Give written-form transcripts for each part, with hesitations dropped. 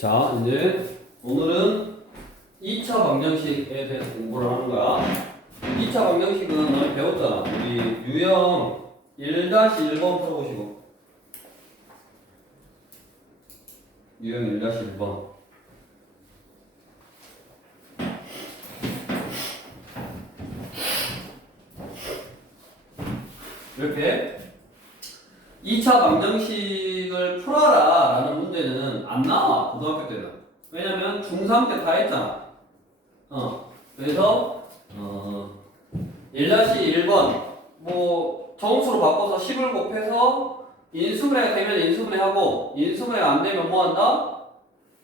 자, 이제 오늘은 2차 방정식에 대해서 공부를 하는 거야. 2차 방정식은 너희 배웠잖아. 우리 유형 1-1번 풀어보시고. 유형 1-1번. 이렇게 2차 방정식을 풀어라 라는 문제는 안 나와, 고등학교 때는. 왜냐면 중3 때 다 했잖아. 그래서 1-1번 뭐 정수로 바꿔서 10을 곱해서 인수분해가 되면 인수분해하고 인수분해가 안 되면 뭐 한다?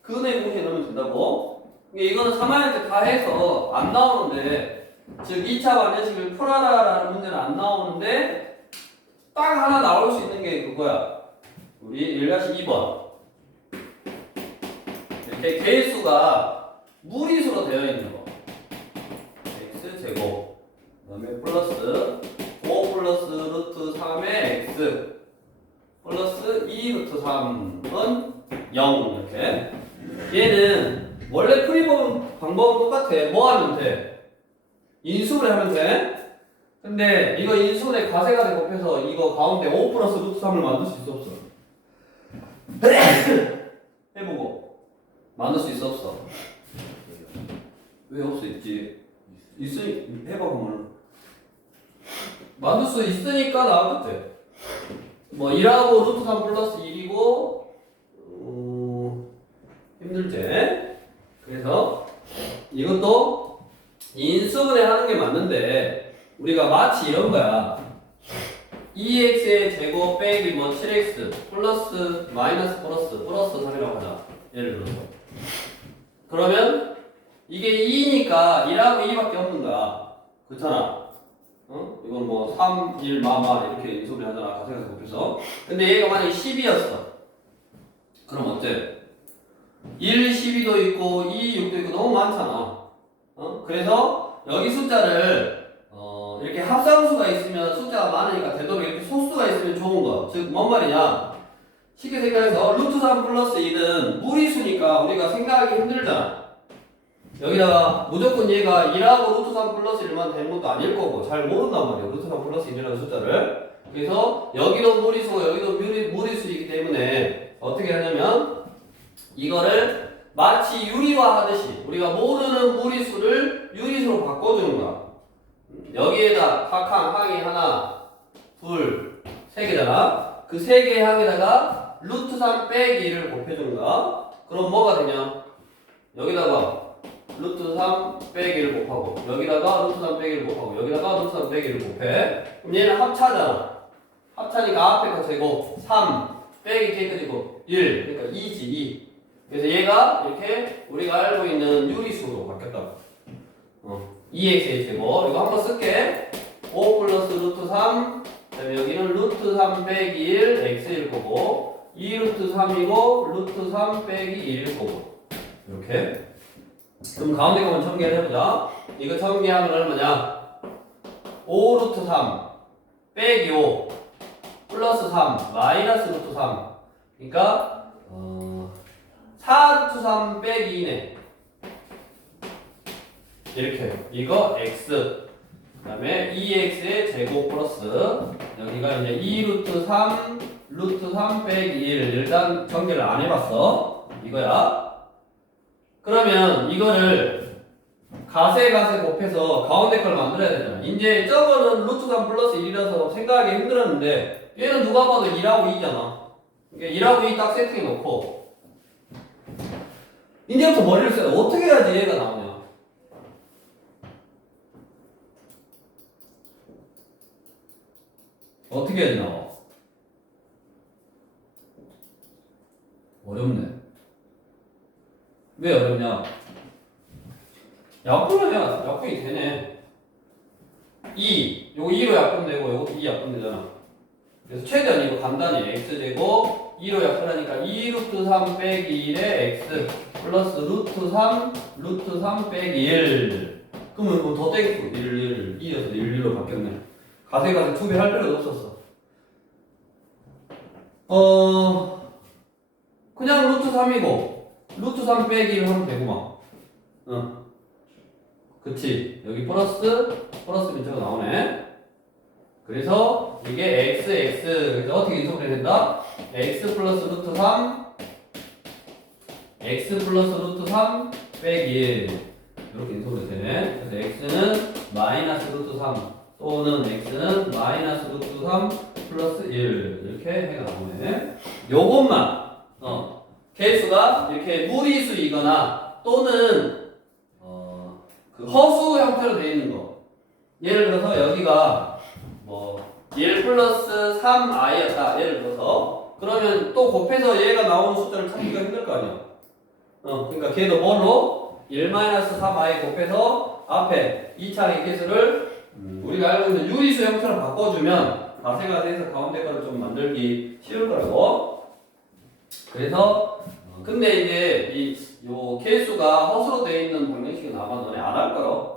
근의 공식에 넣으면 된다고. 이거는 3학년 때 다 해서 안 나오는데, 즉 2차 방정식을 풀어라 라는 문제는 안 나오는데 딱 하나 나올 수 있는 게 그거야. 우리 1-2번. 이렇게 개수가 무리수로 되어 있는 거. x제곱. 그 다음에 플러스 5 플러스 루트 3의 x 플러스 2 루트 3은 0. 이렇게. 얘는 원래 풀이 방법은 똑같아. 뭐 하면 돼? 인수분해 하면 돼. 근데 이거 인수분해 가세가세 곱해서 이거 가운데 5 플러스 루트 3을 만들 수 있어 없어? 해보고 만들 수 있어 없어? 왜 없어? 있지. 있으니 해봐. 그러면 만들 수 있으니까 나왔대. 뭐 1하고 루트 3 플러스 1이고 힘들지? 그래서 이것도 인수분해 하는 게 맞는데 우리가 마치 이런 거야. 2x의 제곱 빼기 뭐 7x 플러스 마이너스 플러스 3이라고 하자. 예를 들어서. 그러면 이게 2니까 1하고 2밖에 없는 거야. 그렇잖아. 이건 뭐 3, 1, 마마 이렇게 인수분해 하잖아. 가세가세 곱해서. 근데 얘가 만약에 10이었어. 그럼 어때? 1, 12도 있고 2, 6도 있고 너무 많잖아. 그래서 여기 숫자를 이렇게 합상수가 있으면 숫자가 많으니까 되도록 이렇게 소수가 있으면 좋은 거. 즉, 뭔 말이냐? 쉽게 생각해서 루트 3 플러스 2는 무리수니까 우리가 생각하기 힘들잖아. 여기다가 무조건 얘가 1하고 루트 3 플러스 1만 되는 것도 아닐 거고 잘 모른단 말이야. 루트 3 플러스 1이라는 숫자를. 그래서 여기도 무리수고 여기도 무리수이기 때문에 어떻게 하냐면 이거를 마치 유리화하듯이 우리가 모르는 무리수를 유리수로 바꿔주는 거야. 여기에다 각항 항이 하나, 둘, 세 개잖아. 그 세 개의 항에다가 루트 3 빼기 1을 곱해주는 거야. 그럼 뭐가 되냐? 여기다가 루트 3 빼기 1을 곱하고 여기다가 루트 3 빼기 1을 곱하고 여기다가 루트 3 빼기 1을 곱해. 그럼 얘는 합차잖아. 합차니까 앞에 거 제곱 3 빼기 K 제곱 1. 그러니까 2지 2. 그래서 얘가 이렇게 우리가 알고 있는 유리수로 바뀌었다고. 2x의 제곱. 이거 한번 쓸게. 5 플러스 루트 3. 그 다음에 여기는 루트 3 빼기 1 x일 거고 2 루트 3이고 루트 3 빼기 1일 거고. 이렇게. 그럼 가운데 거만 전개를 해보자. 이거 전개하면 얼마냐? 5 루트 3 빼기 5 플러스 3 마이너스 루트 3. 그러니까 4 루트 3 빼기 2네. 이렇게. 이거 x. 그 다음에 2x의 제곱 플러스 여기가 이제 2 루트 3 루트 3 빼기 1. 일단 전개를 안 해봤어. 이거야. 그러면 이거를 가세가세 곱해서 가운데 걸 만들어야 되잖아. 이제 저거는 루트 3 플러스 1이라서 생각하기 힘들었는데 얘는 누가 봐도 2하고 2잖아. 그러니까 1하고 2 딱 세팅해 놓고 이제부터 머리를 써야 돼. 어떻게 해야지 얘가 나오냐. 어떻게 해야지 나와? 어렵네. 왜 어렵냐? 약분을 해야 약분이 되네. 2, 요거 2로 약분되고 요거 2 약분되잖아. 그래서 최대한 이거 간단히 x제곱 2로 약분하니까 2 루트 3 빼기 1에 x 플러스 루트 3 빼기 1. 그러면 뭐 더 땡기고 1, 2여서 1, 1로 바뀌었네. 가세가세 2배 할 필요도 없었어. 그냥 루트 3이고 루트 3 빼기 1 하면 되구만. 응. 그치. 여기 플러스 밑으로 나오네. 그래서 이게 x 그래서 어떻게 인수분해 된다? x 플러스 루트 3 x 플러스 루트 3 빼기 1 이렇게 인수분해 되네. 그래서 x는 마이너스 루트 3 또는 x는 마이너스 루트 3 플러스 1 이렇게 해가 나오네. 요것만 개수가 이렇게 무리수이거나 또는 그 허수 형태로 되어 있는 거. 예를 들어서 여기가 뭐 1 플러스 3i였다. 예를 들어서 그러면 또 곱해서 얘가 나오는 숫자를 찾기가 힘들 거 아니야. 그러니까 걔도 뭘로 1 마이너스 3i 곱해서 앞에 2차례 개수를 우리가 알고 있는 유리수 형태로 바꿔주면 가세가 돼서 가운데 거를 좀 만들기 쉬울 거라고. 그래서 근데 이제 요 개수가 허수로 되어 있는 방정식은 아마 너네 안 할 거라.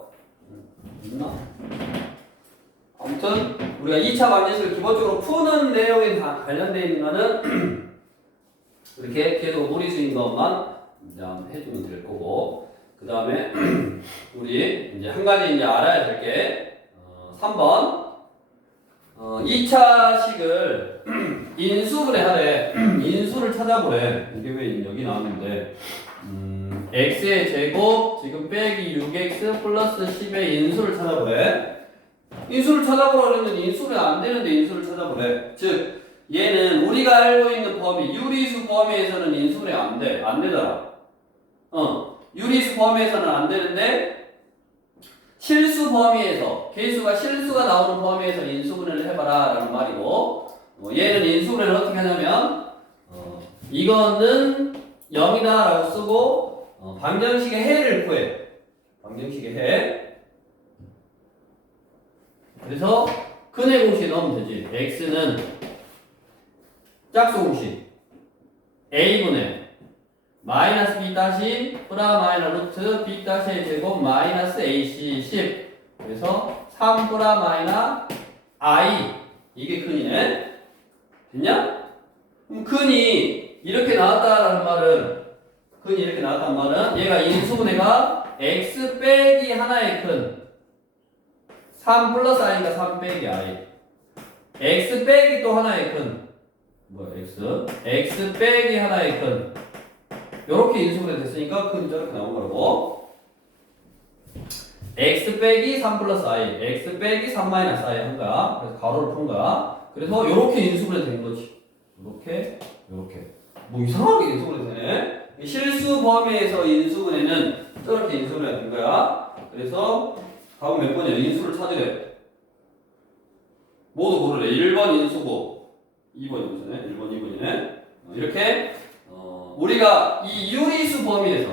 있나? 아무튼 우리가 2차 방정식을 기본적으로 푸는 내용에 관련되어 있는 거는 이렇게 계속 무리수인 것만 이제 해주면 될 거고, 그 다음에 우리 이제 한 가지 이제 알아야 될 게 3번 2차 식을 인수분해 하래. 인수를 찾아보래. 이게 왜 여기 나왔는데 x의 제곱 지금 빼기 6x 플러스 10의 인수를 찾아보래. 인수를 찾아보라 그랬는데 인수는 안 되는데 인수를 찾아보래. 즉 얘는 우리가 알고 있는 범위 유리수 범위에서는 인수분해 안 돼. 안 되잖아. 유리수 범위에서는 안 되는데 실수 범위에서 개수가 실수가 나오는 범위에서 인수분해를 해봐라 라는 말이고, 얘는 인수분해를 어떻게 하냐면 이거는 0이다 라고 쓰고 방정식의 해를 구해. 방정식의 해. 그래서 근의 공식 넣으면 되지. x는 짝수 공식 a분의 마이너스 b 다시 프라 마이너 루트 b 다시의 제곱 마이너스 ac 10. 그래서 3 프라 마이너 i 이게 근이네. 됐냐? 그럼 근이 이렇게 나왔다라는 말은 근이 이렇게 나왔다는 말은 얘가 인수분해가 x 빼기 하나의 근 3 플러스 i니까 3 빼기 i x 빼기 또 하나의 근 뭐야 x 빼기 하나의 근 요렇게 인수분해 됐으니까 근 저렇게 나온 거라고. x 빼기 3 플러스 i x 빼기 3 마이너스 i 한 거야. 그래서 가로를 푼 거야. 그래서 요렇게 인수분해 된 거지. 요렇게 뭐 이상하게 인수분해 되네. 실수 범위에서 인수분해는 저렇게 인수분해가 된 거야. 그래서 답은 몇 번이야? 인수를 찾으래. 모두 고르래. 1번 인수고 2번 인수네. 1번 2번이네. 이렇게 우리가 이 유리수 범위에서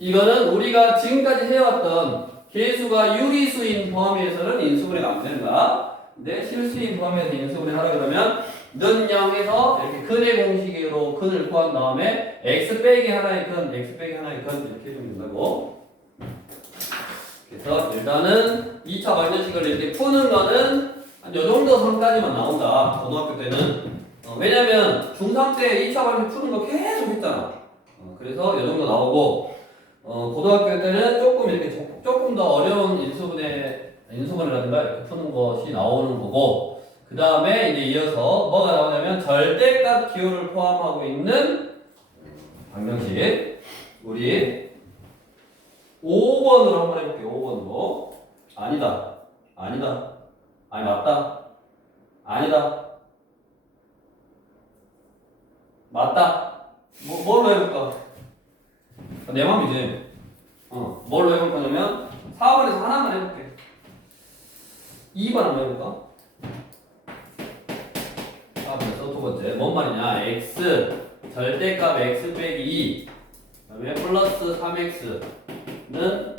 이거는 우리가 지금까지 해왔던 개수가 유리수인 범위에서는 인수분해가 안 되는 거야. 근데 실수인 범위에서 인수분해 하라 그러면 는 0에서 이렇게 근의 공식으로 근을 구한 다음에 x 빼기 하나의 근, x 빼기 하나의 근 이렇게 해주면 된다고. 그래서 일단은 2차 방정식을 이렇게 푸는 거는 한 요 정도 선까지만 나온다. 고등학교 때는. 왜냐면 중3 때 2차 방정식 푸는 거 계속 했잖아. 그래서 요 정도 나오고 고등학교 때는 조금 이렇게 조금 더 어려운 인수분해라든가 이렇게 푸는 것이 나오는 거고, 그 다음에 이제 이어서 뭐가 나오냐면 절대값 기호를 포함하고 있는 방정식. 우리 5번으로 한번 해볼게요. 5번으로. 아니다. 아니 맞다. 아니다. 맞다. 뭘로 해볼까? 내 맘이지. 뭘로 해볼 거냐면 4번에서 하나만 해볼게. 2번 한번 해볼까? 4번에서 두 번째. 뭔 말이냐? x 절대값 x 빼기 2 그다음에 플러스 3x는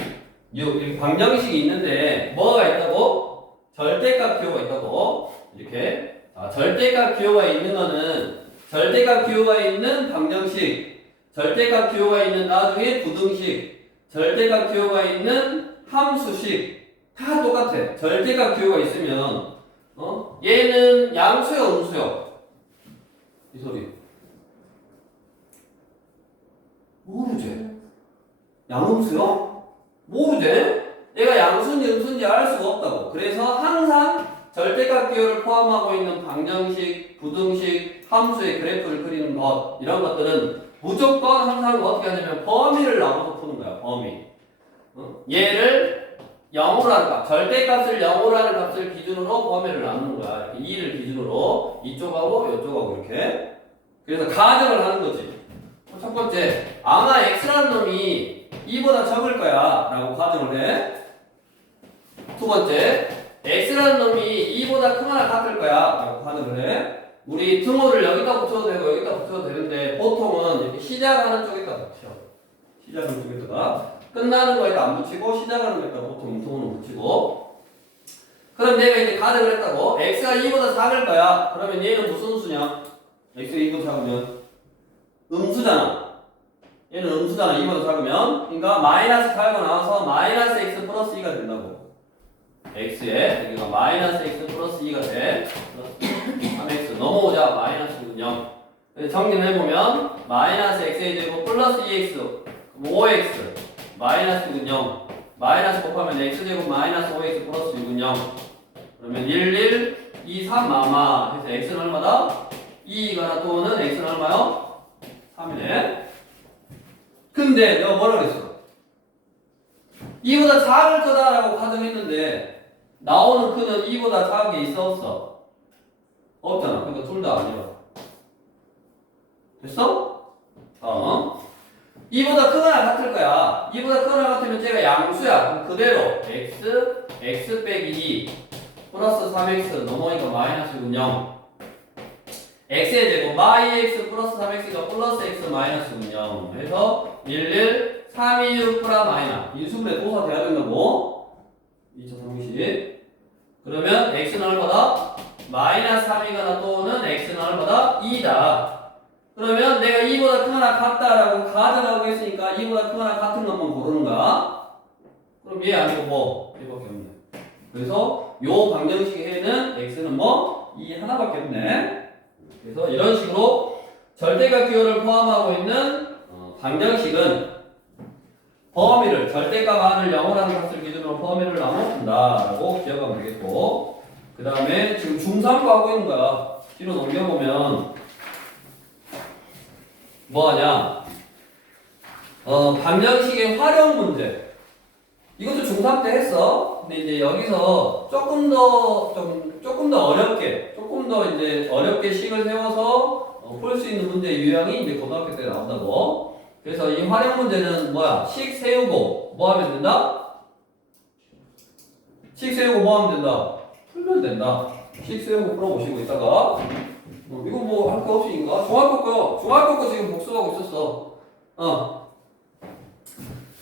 6. 이렇게 방정식이 있는데 뭐가 있다고? 절대값 기호가 있다고. 이렇게 절대값 기호가 있는 거는 절대값 기호가 있는 방정식, 절대값 기호가 있는 나중에 부등식, 절대값 기호가 있는 함수식 다 똑같아. 절대값 기호가 있으면 얘는 양수요 음수요? 이 소리 양음수요? 모르지? 얘가 양수인지 음수인지 알 수가 없다고. 그래서 항상 절대값 기호를 포함하고 있는 방정식, 부등식, 함수의 그래프를 그리는 것 이런 것들은 무조건 항상 어떻게 하냐면 범위를 나눠서 푸는 거야. 범위. 얘를 0으로 하는 값, 절대값을 0으로 하는 값을 기준으로 범위를 나누는 거야. 이렇게 2를 기준으로 이쪽하고 이쪽하고 이렇게. 그래서 가정을 하는 거지. 첫 번째, 아마 x라는 놈이 2보다 적을 거야 라고 가정을 해. 두 번째, x라는 놈이 2보다 크거나 같을 거야 라고 가정을 해. 우리 등호를 여기다 붙여도 되고 여기다 붙여도 되는데 보통은 이렇게 시작하는 쪽에다 붙여. 시작하는 쪽에다가 끝나는 거에다 안 붙이고 시작하는 거에다 보통 등호는 붙이고. 그럼 내가 이제 가정을 했다고. x가 2보다 작을 거야. 그러면 얘는 무슨 수냐? x가 2보다 작으면 음수잖아. 얘는 음수잖아. 2보다 작으면. 그러니까 마이너스 8가 나와서 마이너스 x 플러스 2가 된다고. x에 여기가 마이너스 x 플러스 2가 돼. 플러스 3x 넘어오자. 마이너스 0. 정리를 해보면 마이너스 x의 제곱 플러스 2x 5x 마이너스 0. 마이너스 곱하면 x제곱 마이너스 5x 플러스 6은 0. 그러면 1, 1, 2, 3 마마 해서 x는 얼마다? 2이거나 또는 x는 얼마요? 3이네. 근데 내가 뭐라 그랬어? 2보다 작을 거다라고 가정했는데 나오는 크는 2보다 작은 게 있어 없어? 없잖아. 그러니까 둘 다 아니야. 됐어? 2보다 크거나 같을 거야. 2보다 크거나 같으면 쟤가 양수야. 그럼 그대로 x 빼기 2 플러스 3x 넘어오니까 마이너스 0. x의 제곱 마이x 플러스 3x가 플러스 x 마이너스 0 해서 1, 1, 3, 2, 6 플라 마이너 인수분해 도사 돼야 된다고. 2차 상식. 그러면 x는 얼마다? 마이너스 3이거나 또는 x는 얼마다? 2다. 그러면 내가 2보다 크거나 같다라고 가정하고 있으니까 2보다 크거나 같은 것만 고르는 거야. 그럼 얘 아니고 뭐? 얘밖에 없네. 그래서 요 방정식에는 x는 뭐? 2 하나밖에 없네. 그래서 이런 식으로 절대값 기호를 포함하고 있는 방정식은 범위를 절대값 안을 0으로 하는 값을 기준으로 범위를 나눠준다라고 기억하면 되겠고, 그 다음에 지금 중3부 하고 있는 거야. 뒤로 넘겨보면 뭐하냐? 방정식의 활용 문제. 이것도 중3 때 했어. 근데 이제 여기서 조금 더 어렵게 식을 세워서 풀 수 있는 문제 유형이 이제 고등학교 때 나온다고. 그래서 이 활용 문제는 뭐야? 식 세우고 뭐 하면 된다? 식 세우고 뭐 하면 된다? 풀면 된다. 식 세우고 풀어보시고 이따가. 이거 뭐 할 거 없으니까. 중학교 거 지금 복습하고 있었어.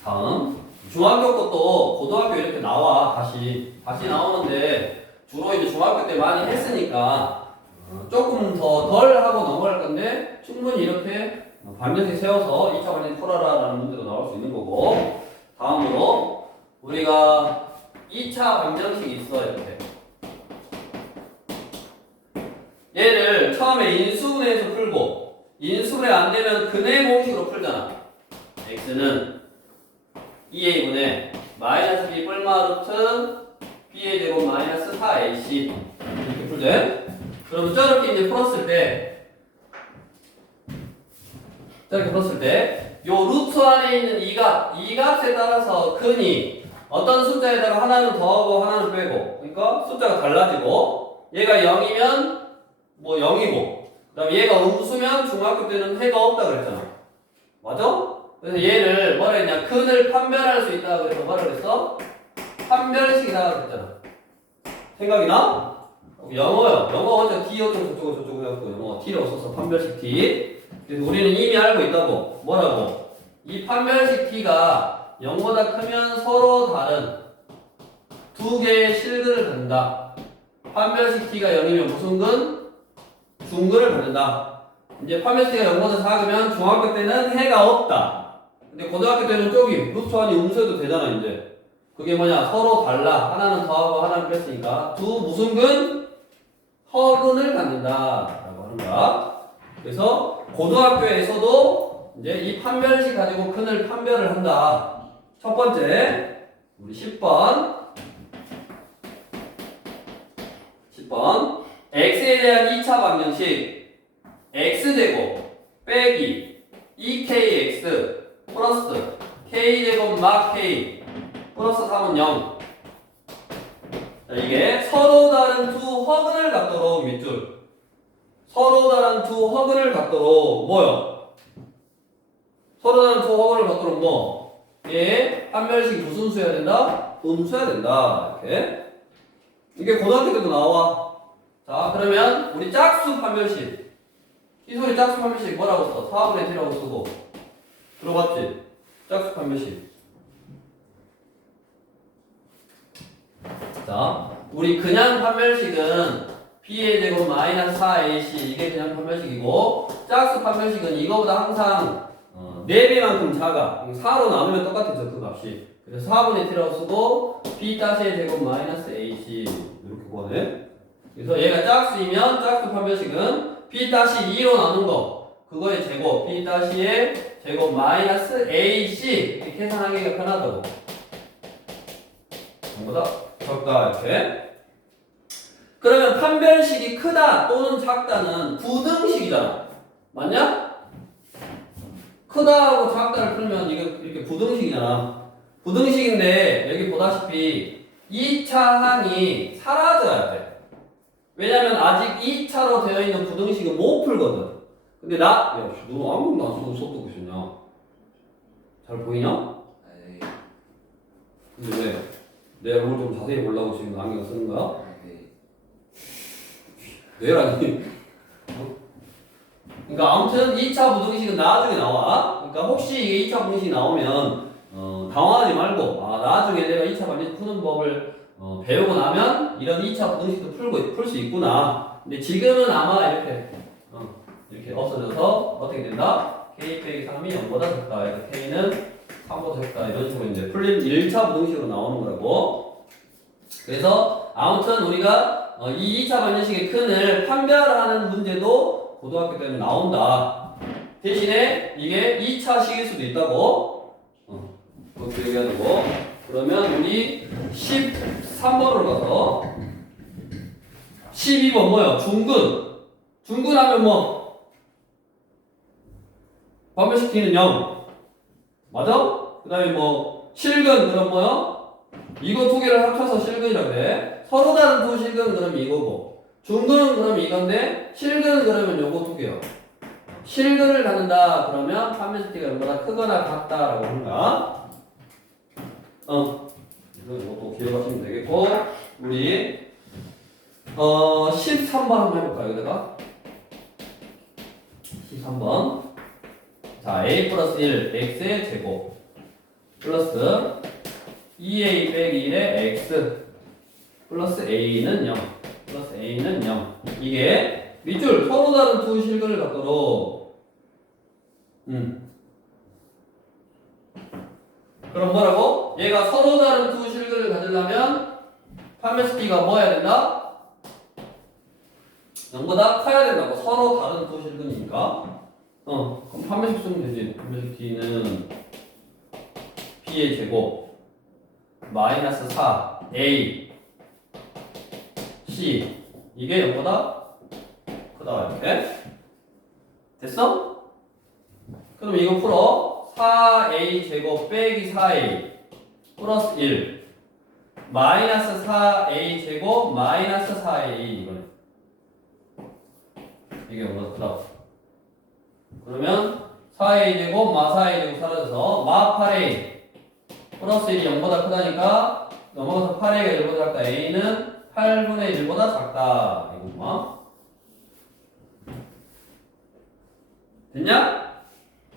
다음. 중학교 것도 고등학교 이렇게 나와. 다시 나오는데 주로 이제 중학교 때 많이 했으니까 조금 더 덜 하고 넘어갈 건데 충분히 이렇게 방정식 세워서 2차 방정식 풀어라 라는 문제도 나올 수 있는 거고. 다음으로 우리가 2차 방정식이 있어. 이렇게 얘를 처음에 인수분해해서 풀고 인수분해 안 되면 근해 공식으로 풀잖아. x는 2a분의 마이너스 b 뿔마 루트 b의 제곱 마이너스 4ac 이렇게 풀대. 그럼 저렇게 이제 풀었을 때 요 루트 안에 있는 이 값에 따라서 근이 어떤 숫자에다가 하나는 더하고 하나는 빼고, 그러니까 숫자가 달라지고, 얘가 0이면 뭐 0이고, 그 다음에 얘가 음수면 중학교 때는 해가 없다 그랬잖아. 맞아? 그래서 얘를 뭐라 했냐? 근을 판별할 수 있다 그래서 뭐라 그랬어? 판별식이다 그랬잖아. 생각이 나? 영어요. 영어 혼자 D 어쩌고 저쩌고 해갖고 영어 T를 없어서 판별식 T. 그래서 우리는 이미 알고 있다고. 뭐라고? 이 판별식 T가 0보다 크면 서로 다른 두 개의 실근을 갖는다. 판별식 T가 0이면 무슨 근? 중근을 갖는다. 이제 판별식이 0보다 작으면 중학교 때는 해가 없다. 근데 고등학교 때는 저기 루트 안이 음수해도 되잖아. 이제 그게 뭐냐? 서로 달라. 하나는 더하고 하나는 뺐으니까 두 무슨 근? 허근을 갖는다 라고 하는 거야. 그래서 고등학교에서도 이제 이 판별식 가지고 근을 판별을 한다. 첫 번째, 우리 10번. x에 대한 2차 방정식 x제곱 빼기 2kx 플러스 k제곱 막 k 플러스 3은 0. 자, 이게 서로 다른 두 허근을 갖도록 밑줄. 서로 다른 두 허근을 갖도록 뭐요? 서로 다른 두 허근을 갖도록 뭐? 예, 판별식 무슨 수여야 된다? 음수여야 된다. 이렇게. 이게 고등학교 때도 나와. 자, 그러면 우리 짝수 판별식. 이 소리 짝수 판별식 뭐라고 써? 4분의 t라고 쓰고. 들어봤지? 짝수 판별식. 자, 우리 그냥 판별식은 b의 제곱 마이너스 4ac 이게 그냥 판별식이고, 짝수 판별식은 이거보다 항상 4배만큼 작아. 4로 나누면 똑같아져, 그 값이. 그래서 4분의 t라고 쓰고 b의 제곱 마이너스 ac 이렇게 구하네. 그래서 얘가 짝수이면 짝수 판별식은 b-2로 나눈 거 그거의 제곱 b-의 제곱 마이너스 ac 이렇게 계산하기가 편하다고. 전부 다 적다 이렇게. 그러면 판별식이 크다 또는 작다는 부등식이잖아. 맞냐? 크다하고 작다를 풀면 이게 이렇게 부등식이잖아. 부등식인데 여기 보다시피 2차 항이 사라져야 돼. 왜냐면 아직 2차로 되어 있는 부등식은 못 풀거든. 근데 야, 너 아무것도 안 쓰고 수업 듣고 있었냐? 잘 보이냐? 네. 근데 왜? 내 얼굴 좀 자세히 보려고 지금 안경 쓰는 거야? 네. 왜라니? 그러니까 아무튼 2차 부등식은 나중에 나와. 그러니까 혹시 이게 2차 부등식이 나오면 당황하지 말고 나중에 내가 2차 방정식 푸는 법을 배우고 나면 이런 2차 부등식도 풀 수 있구나. 근데 지금은 아마 이렇게 없어져서 어떻게 된다? k 빼기 3이 0보다 작다. 그래서 k는 3보다 작다. 이런 식으로 이제 풀린 1차 부등식으로 나오는 거라고. 그래서 아무튼 우리가 이 2차 방정식의 근을 판별하는 문제도 고등학교 때는 나온다. 대신에 이게 2차식일 수도 있다고. 그것도 얘기해야 되고. 그러면 우리 13번으로 가서 12번 뭐야? 중근. 중근하면 뭐? 판별식 t는 0. 맞아? 그 다음에 뭐 실근 그럼 뭐야? 이거 두 개를 합쳐서 실근이라고 해. 서로 다른 두 실근 그러면 이거고, 중근은 그러면 이건데 실근은 그러면 요거 두 개요. 실근을 갖는다 그러면 판별식 t가 0보다 크거나 같다라고 하는 거야. 이것도 기억하시면 되겠고, 우리 13번 한번 해볼까요? 여기다가 13번. 자, a 플러스 1 x의 제곱 플러스 2a 빼기 1의 x 플러스 a는 0 플러스 a는 0. 이게 밑줄 서로 다른 두 실근을 갖도록 그럼 뭐라고? 얘가 서로 다른 두 실근을 가지려면 판별식 t가 뭐 해야 된다? 0보다 커야 된다고. 서로 다른 두 실근이니까. 그럼 판별식 쓰면 되지. 판별식 t는 b의 제곱 마이너스 4 a c 이게 0보다 크다. 이렇게 됐어? 그럼 이거 풀어. 4a 제곱 빼기 4a 플러스 1 마이너스 4a 제곱 마이너스 4a 이거네. 이게 0보다 크다. 그러면 4a 제곱 마 4a 제곱 사라져서 마 8a 플러스 1이 0보다 크다니까 넘어가서 8a가 1보다 작다. a는 8분의 1보다 작다. 이거구만. 됐냐?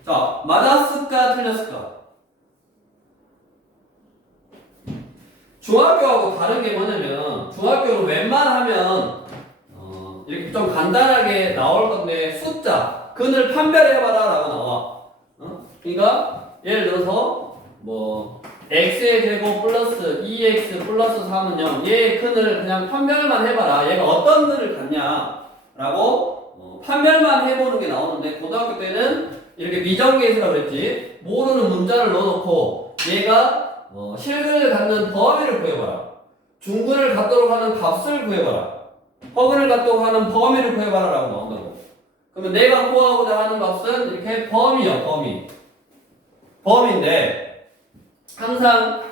자, 맞았을까 틀렸을까? 중학교하고 다른 게 뭐냐면, 중학교는 웬만하면 이렇게 좀 간단하게 나올 건데 숫자 근을 판별해봐라 라고 나와. 그러니까 예를 들어서 뭐 x의 제곱 플러스 2x 플러스 3은 0. 얘의 근을 그냥 판별만 해봐라. 얘가 어떤 근을 갖냐 라고 판별만 해보는 게 나오는데, 고등학교 때는 이렇게 미정계수라고 그랬지. 모르는 문자를 넣어놓고 얘가 실근을 갖는 범위를 구해봐라. 중근을 갖도록 하는 값을 구해봐라. 허근을 갖도록 하는 범위를 구해봐라 라고 나온다고. 그러면 내가 구하고자 하는 값은 이렇게 범위야, 범위인데 항상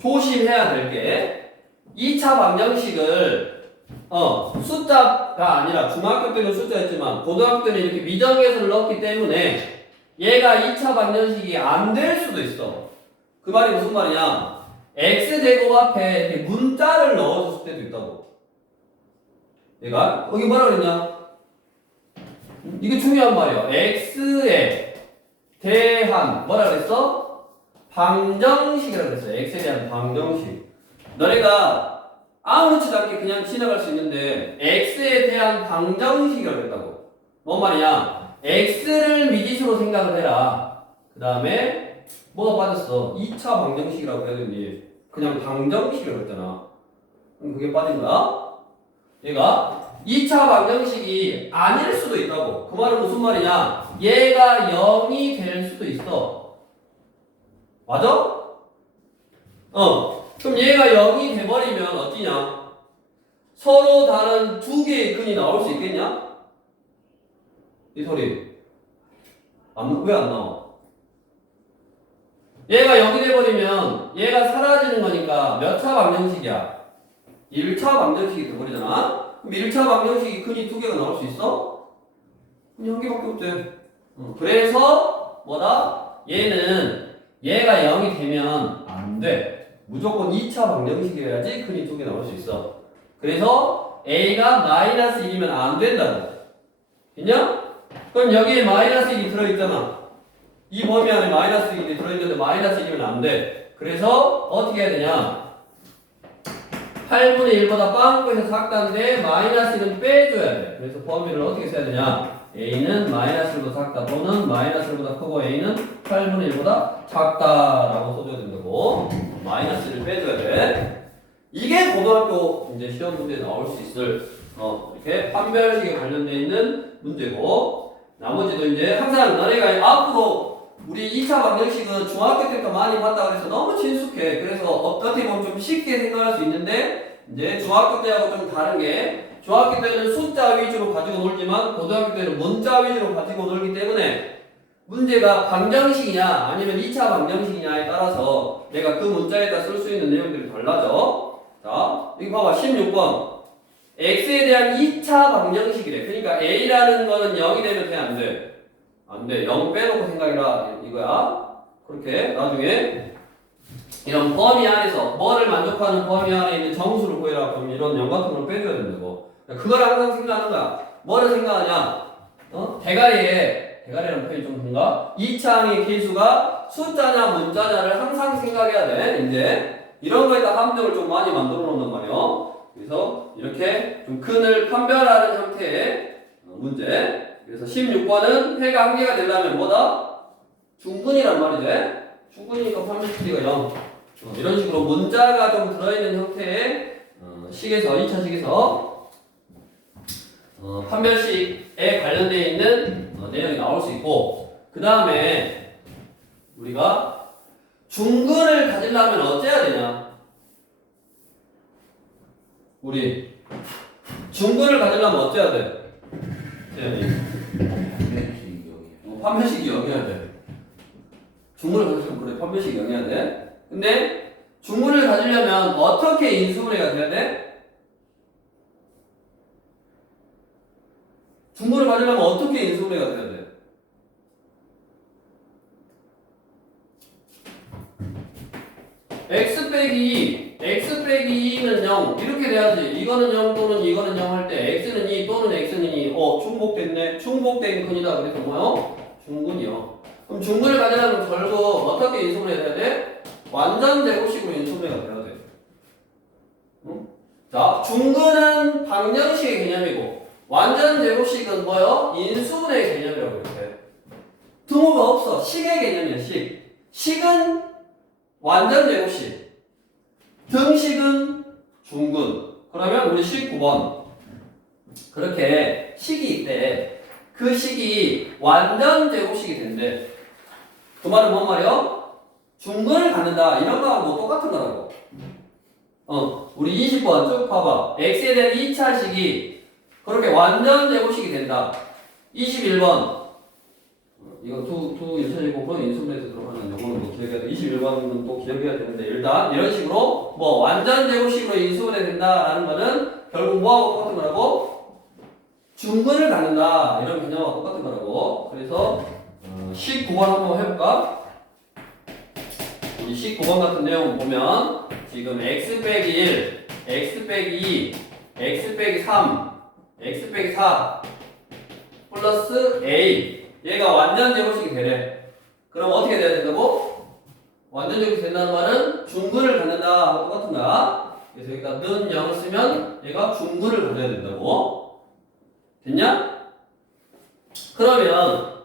조심해야 될 게 2차 방정식을 숫자가 아니라 중학교 때는 숫자였지만 고등학교 때는 이렇게 미정계수를 넣었기 때문에 얘가 2차 방정식이 안 될 수도 있어. 그 말이 무슨 말이냐? x제곱 앞에 이렇게 문자를 넣어줬을 때도 있다고. 얘가 여기 뭐라 그랬냐? 이게 중요한 말이야. x에 대한 뭐라 그랬어? 방정식이라고 그랬어. x에 대한 방정식. 너네가 아무렇지도 않게 그냥 지나갈 수 있는데 x에 대한 방정식이라고 했다고. 뭔 말이냐? x를 미지수로 생각을 해라. 그 다음에 뭐가 빠졌어? 2차 방정식이라고 해야 되니 그냥 방정식이라고 했잖아. 그럼 그게 빠진 거야? 얘가 2차 방정식이 아닐 수도 있다고. 그 말은 무슨 말이냐? 얘가 0이 될 수도 있어. 맞아? 그럼 얘가 0이 돼버리면 어찌냐? 서로 다른 두 개의 근이 나올 수 있겠냐? 이 소리. 왜 안 나와? 얘가 0이 돼버리면 얘가 사라지는 거니까 몇 차 방정식이야? 1차 방정식이 돼버리잖아? 그럼 1차 방정식이 근이 두 개가 나올 수 있어? 근이 한 개밖에 없대. 그래서 뭐다? 얘가 0이 되면 안 돼. 무조건 2차 방정식이어야지 근이 두 개 나올 수 있어. 그래서 a가 마이너스 1이면 안 된다고. 됐냐? 그럼 여기에 마이너스 1이 들어있잖아. 이 범위 안에 마이너스 1이 들어있는데 마이너스 1이면 안 돼. 그래서 어떻게 해야 되냐? 8분의 1보다 빵꾸에서 작다인데 마이너스 1은 빼줘야 돼. 그래서 범위를 어떻게 써야 되냐? a는 마이너스 1보다 작다 또는 마이너스 1보다 크고 a는 8분의 1보다 작다라고 써줘야 된다고. 마이너스 1을 빼줘야 돼. 이게 고등학교 이제 시험 문제에 나올 수 있을 이렇게 판별식에 관련되어 있는 문제고, 나머지도 이제 항상 너네가 앞으로 우리 2차 방정식은 중학교 때부터 많이 봤다 그래서 너무 친숙해. 그래서 어떻게 보면 좀 쉽게 생각할 수 있는데 이제 중학교 때하고 좀 다른 게 중학교 때는 숫자 위주로 가지고 놀지만 고등학교 때는 문자 위주로 가지고 놀기 때문에 문제가 방정식이냐 아니면 2차 방정식이냐에 따라서 내가 그 문자에다 쓸 수 있는 내용들이 달라져. 자, 여기 봐봐. 16번. x에 대한 2차 방정식이래. 그러니까 a라는 거는 0이 되면 돼, 안 돼? 안 돼. 0 빼놓고 생각해라. 이거야. 그렇게 나중에 이런 범위 안에서 뭐를 만족하는 범위 안에 있는 정수를 구해라. 그럼 이런 0 같은 걸 빼줘야 된다고. 그걸 항상 생각하는 거야. 뭐를 생각하냐? 대가리라는 표현이 좀 그런가? 2차항의 계수가 숫자냐 문자냐를 항상 생각해야 돼. 이제 이런 거에다 함정을 좀 많이 만들어 놓는단 말이야. 그래서 이렇게 좀 근을 판별하는 형태의 문제. 그래서 16번은 해가 한 개가 되려면 뭐다? 중근이란 말이지. 중근이니까 판별식이가 0. 이런 식으로 문자가 좀 들어있는 형태의 식에서 2차 식에서 판별식에 관련되어 있는 내용이 나올 수 있고, 그 다음에 우리가 중근을 가지려면 어째야 되냐? 우리 중근을 가지려면 어째야 돼? 판별식이 0이어야 돼. 중근을 가지려면 그래, 판별식이 0이어야 돼. 근데 중근을 가지려면 어떻게 인수분해가 돼야 돼? 중근을 가지려면 어떻게 인수분해가 돼야 돼? x 빼기 2는 0 이렇게 돼야지. 이거는 0 또는 이거는 0 할 때 x는 2 또는 x는 2. 중복됐네. 중복된 근이다. 그래서 뭐요? 중근이요. 그럼 중근을 가지려면 결국 어떻게 인수분해가 돼야 돼? 완전 제곱식으로 인수분해가 돼야 돼. 응? 자, 중근은 방정식의 개념이고 완전 제곱식은 뭐요? 인수분해의 개념이라고 이렇게. 등호가 없어. 식의 개념이야. 식은 완전 제곱식. 등식은 중근. 그러면 우리 19번. 그렇게 식이 있대. 그 식이 완전 제곱식이 된대. 그 말은 뭔 말이야? 중근을 갖는다. 이런 거하고 뭐 똑같은 거라고. 우리 20번 쭉 봐봐. x에 대한 2차식이 그렇게 완전 제곱식이 된다. 21번. 이거 두 1차 제곱은 인수분해 되도록 하는 요거는 뭐 기억해야 돼. 21번은 또 기억해야 되는데 일단 이런 식으로 뭐 완전 제곱식으로 인수분해 된다라는 거는 결국 뭐하고 똑같은 거라고? 중근을 갖는다. 이런 개념하고 똑같은 거라고. 그래서 19번 한번 해볼까? 이 19번 같은 내용 보면 지금 x 빼기 1, x 빼기 2, x 빼기 3, x 빼기 4 플러스 a 얘가 완전 제곱식이 되래. 그럼 어떻게 돼야 된다고? 완전 제곱식이 된다는 말은 중근을 갖는다 하고 똑같은 거야. 그래서 여기다 는 0을 쓰면 얘가 중근을 가져야 된다고. 됐냐? 그러면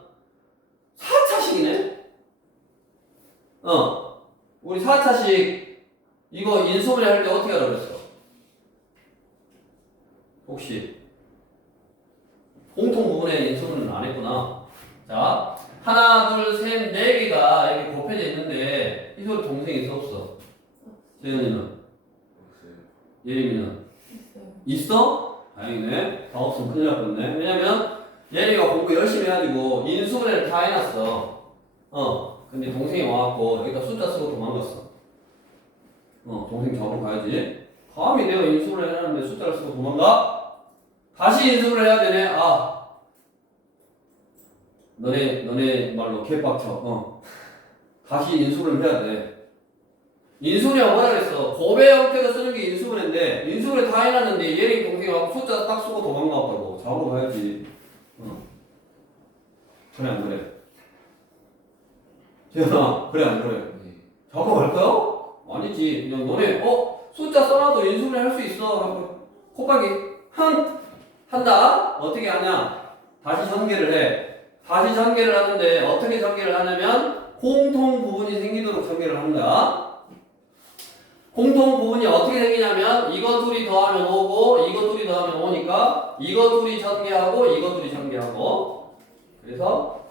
4차식이네? 우리 4차식 이거 인수분해 할 때 어떻게 하라고 그랬어? 혹시 공통 부분에 인수분해는 안 했구나. 자, 하나, 둘, 셋, 네 개가 이렇게 곱해져 있는데 이 소리 동생이 있어 없어? 재현이는? 예림이는? 있어? 다행이네. 다 없으면 큰일 날 뻔했네. 왜냐면 예림이가 공부 열심히 해가지고 인수분해를 다 해놨어. 근데 동생이 와갖고 여기다 숫자 쓰고 도망갔어. 동생 잡으러 가야지. 감히 내가 인수분해 해놨는데 숫자를 쓰고 도망가? 다시 인수분해 해야 되네. 너네 말로 개빡쳐. 다시 인수분해 해야 돼. 인수분해가 뭐라 그랬어? 곱의 형태로 쓰는 게 인수분해인데 인수분해 다 해놨는데 얘네 동생이 와서 숫자 딱 쓰고 도망가봤다고. 잡으러 가야지. 그래 안 그래? 재현아 그래 안 그래? 잡으러 갈 거야? 아니지. 그냥 너네 숫자 써놔도 인수분해 할 수 있어. 곱하기 한다. 어떻게 하냐? 다시 전개를 해. 다시 전개를 하는데 어떻게 전개를 하냐면 공통 부분이 생기도록 전개를 한다. 공통 부분이 어떻게 생기냐면 이거 둘이 더하면 5고 이거 둘이 더하면 5니까 이거 둘이 전개하고 이거 둘이 전개하고 그래서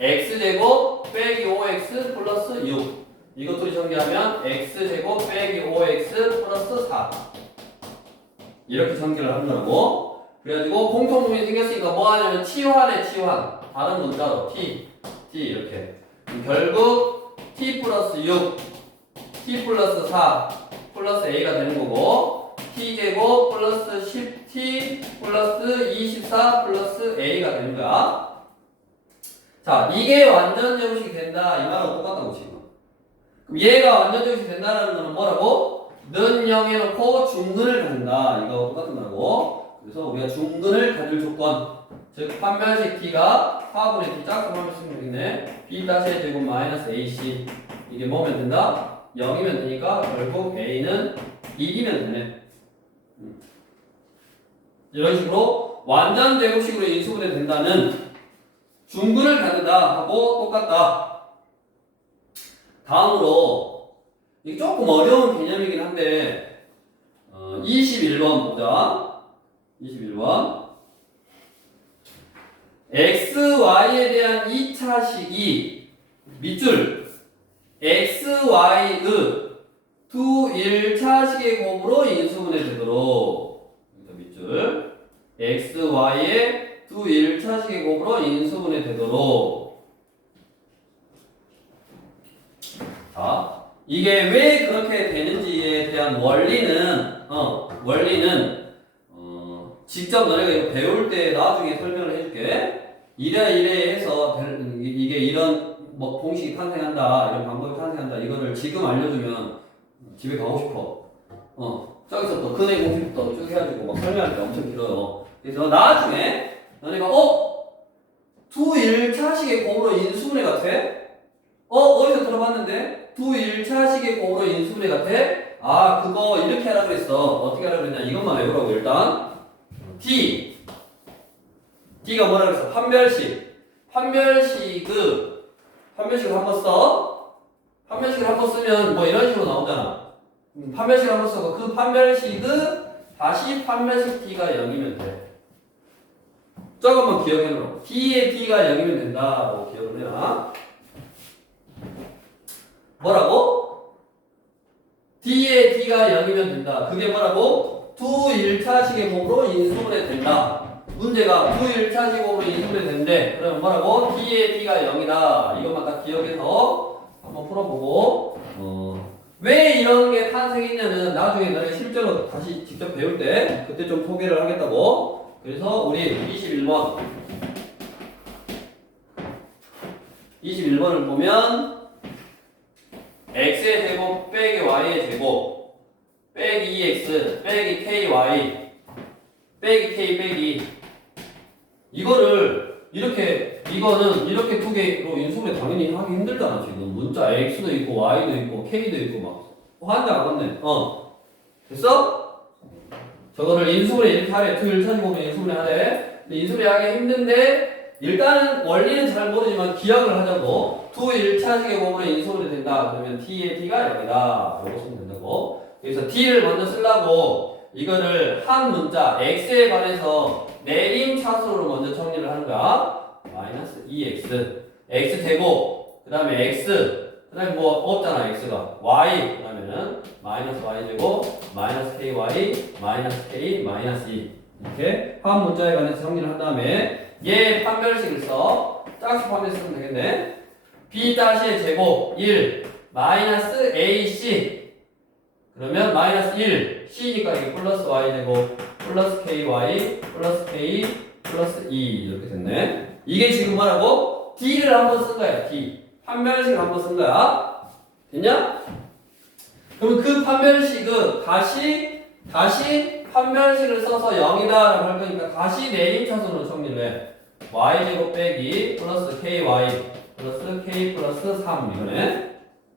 x제곱 빼기 5x 플러스 6 이거 둘이 전개하면 x제곱 빼기 5x 플러스 4 이렇게 전개를 한다고. 그래가지고 공통 부분이 생겼으니까 뭐 하냐면 치환해 치환. 다른 문자로 t 이렇게. 결국 t 플러스 6 t 플러스 4 플러스 a가 되는 거고 t제곱 플러스 10t 플러스 24 플러스 a가 되는 거야. 자, 이게 완전 제곱식이 된다. 이 말하고 똑같다고 지금. 그럼 얘가 완전 제곱식이 된다라는 거는 뭐라고? 는 0 해놓고 중근을 갖는다. 이거 똑같은 거라고. 그래서 우리가 중근을 가질 조건, 즉 판별식 t가 4분의 t 짝수 판별식이 있네. b-의 제곱 마이너스 ac 이게 뭐면 된다? 0이면 되니까 결국 a는 1이면 되네. 이런 식으로 완전 제곱식으로 인수분해 된다는 중근을 갖는다 하고 똑같다. 다음으로 이게 조금 어려운 개념이긴 한데 21번 보자. 21번 xy에 대한 2차식이 밑줄 xy의 두 1차식의 곱으로 인수분해 되도록 밑줄 xy의 두 1차식의 곱으로 인수분해 되도록. 자, 이게 왜 그렇게 되는지에 대한 원리는 직접 너네가 이거 배울 때 나중에 설명을 해줄게. 이래 해서 이게 이런 뭐 공식이 탄생한다, 이런 방법이 탄생한다. 이거를 지금 알려주면 집에 가고 싶어. 저기서 또 근해 공식부터 쭉 해가지고 막 설명할 때 엄청 길어요. 그래서 나중에 너네가 두 1차식의 곱으로 인수분해가 돼? 어디서 들어봤는데? 두 1차식의 곱으로 인수분해가 돼? 그거 이렇게 하라고 그랬어. 어떻게 하라고 그랬냐? 이것만 외우라고 일단. D가 뭐라 그랬어? 판별식을 한번 써. 판별식을 한번 쓰면 뭐 이런 식으로 나오잖아. 판별식을 한번 쓰고 그 판별식은 다시 판별식 D가 0이면 돼. 저것만 기억해놓으라고. t의 t가 0이면 된다고 기억을 해라. 뭐라고? t의 t가 0이면 된다. 그게 뭐라고? 두 1차식의 곱으로 인수분해 된다. 문제가 두 1차식 곱으로 인수분해 된대. 그러면 뭐라고? t의 t가 0이다. 이것만 딱 기억해서 한번 풀어보고 왜 이런 게 탄생했냐면 나중에 너희가 실제로 다시 직접 배울 때 그때 좀 소개를 하겠다고. 그래서 우리 21번을 보면 x의 제곱 빼기 y의 제곱 빼기 2x 빼기 ky 빼기 k 빼기 이거를 이거는 이렇게 두 개로 인수분해 당연히 하기 힘들잖아. 지금 문자 x도 있고 y도 있고 k도 있고 막 환장 안 왔네. 됐어? 저거를 인수분해 이렇게 하래. 두 1차식 보면 인수분해 하래. 근데 인수분해 하기 힘든데 일단은 원리는 잘 모르지만 기억을 하자고. 두 1차식의 곱으로 인수분해 된다. 그러면 t의 t가 0이다. 이렇게 쓰면 된다고. 그래서 t를 먼저 쓰려고 이거를 한 문자 x에 관해서 내림차순으로 먼저 정리를 하는 거야. 마이너스 2x x 제곱 그 다음에 x 그 다음에 뭐 없잖아 x가 y 그러면은 마이너스 y 제곱 마이너스 ky 마이너스 k 마이너스 2 이렇게 한 문자에 관해서 정리를 한 다음에 얘 판별식을 써. 짝수 판별식 쓰면 되겠네. b-의 제곱 1 마이너스 ac 그러면 마이너스 1 c니까 이게 플러스 y 제곱 플러스 ky 플러스 k 플러스 2 이렇게 됐네. 이게 지금 뭐라고? d를 한번 쓴 거야. d 판별식을 한번 쓴 거야. 됐냐? 그럼 그 판별식은 다시 판별식을 써서 0이다 라고 할 거니까 다시 내림차순으로 정리를 해. y제곱 빼기 플러스 ky 플러스 k 플러스 3 이거네.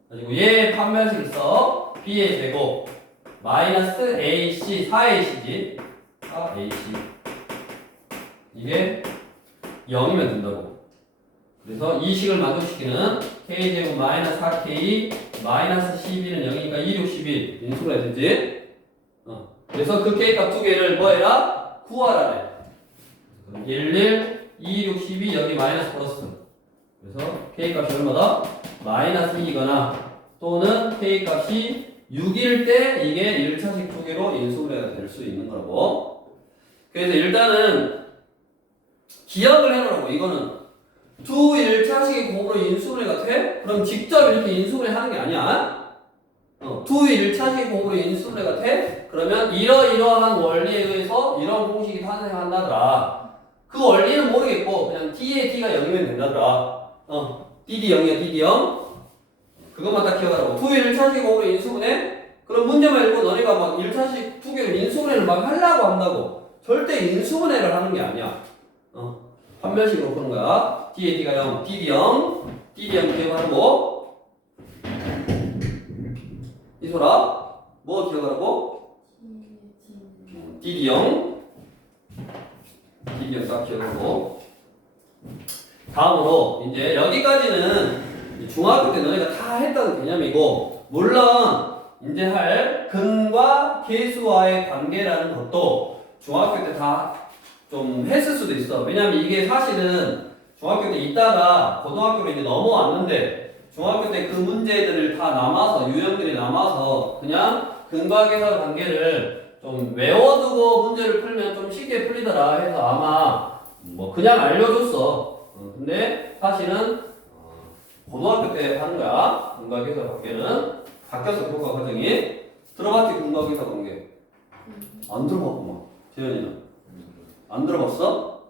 그리고 얘 판별식을 써. b의 제곱 마이너스 ac 4ac지 4ac 이게 0이면 된다고. 그래서 이 식을 만족시키는 k제곱 마이너스 4k 마이너스 12는 0이니까 2, 6, 11 인수분해 되지? 그래서 그 k값 두 개를 뭐 해라? 구하라래. 1, 1, 2, 6, 12 여기 마이너스 플러스. 그래서 k값이 얼마다? 마이너스 2이거나 또는 k값이 6일 때 이게 1차식 두 개로 인수분해가 될 수 있는 거라고. 그래서 일단은 기억을 해놓으라고. 이거는 두 1차식의 곱으로 인수분해가 돼? 그럼 직접 이렇게 인수분해 하는 게 아니야. 두 1차식의 곱으로 인수분해가 돼? 그러면 이러이러한 원리에 의해서 이런 공식이 탄생한다더라. 그 원리는 모르겠고 그냥 t의 t가 0이면 된다더라. dd 0이야 dd 0. 그것만 딱 기억하라고. 두 1차식 곱으로 인수분해? 그럼 문제만 읽고 너네가 막 1차식 두 개를 인수분해를 막 하려고 한다고. 절대 인수분해를 하는 게 아니야. 판별식으로 푸는 거야. d의 t가 0, dd 0, dd 0 기억하라고. 이소라, 뭐 기억하라고? dd 0, dd 0 딱 기억하고. 다음으로 이제 여기까지는 중학교 때 너네가 다 했던 개념이고, 물론 이제 할 근과 계수와의 관계라는 것도 중학교 때 다 좀 했을 수도 있어. 왜냐면 이게 사실은 중학교 때 있다가 고등학교로 이제 넘어왔는데 중학교 때 그 문제들을 다 남아서 유형들이 남아서 그냥 근과 계수와 관계를 좀 외워두고 문제를 풀면 좀 쉽게 풀리더라 해서 아마 뭐 그냥 알려줬어. 근데 사실은 고등학교 때 하는 거야. 근과 계수와 관계는 바뀌었어. 교과 과정이. 들어봤지? 근과 계수와 관계 안 들어봤구만. 재현이는 안 들어봤어?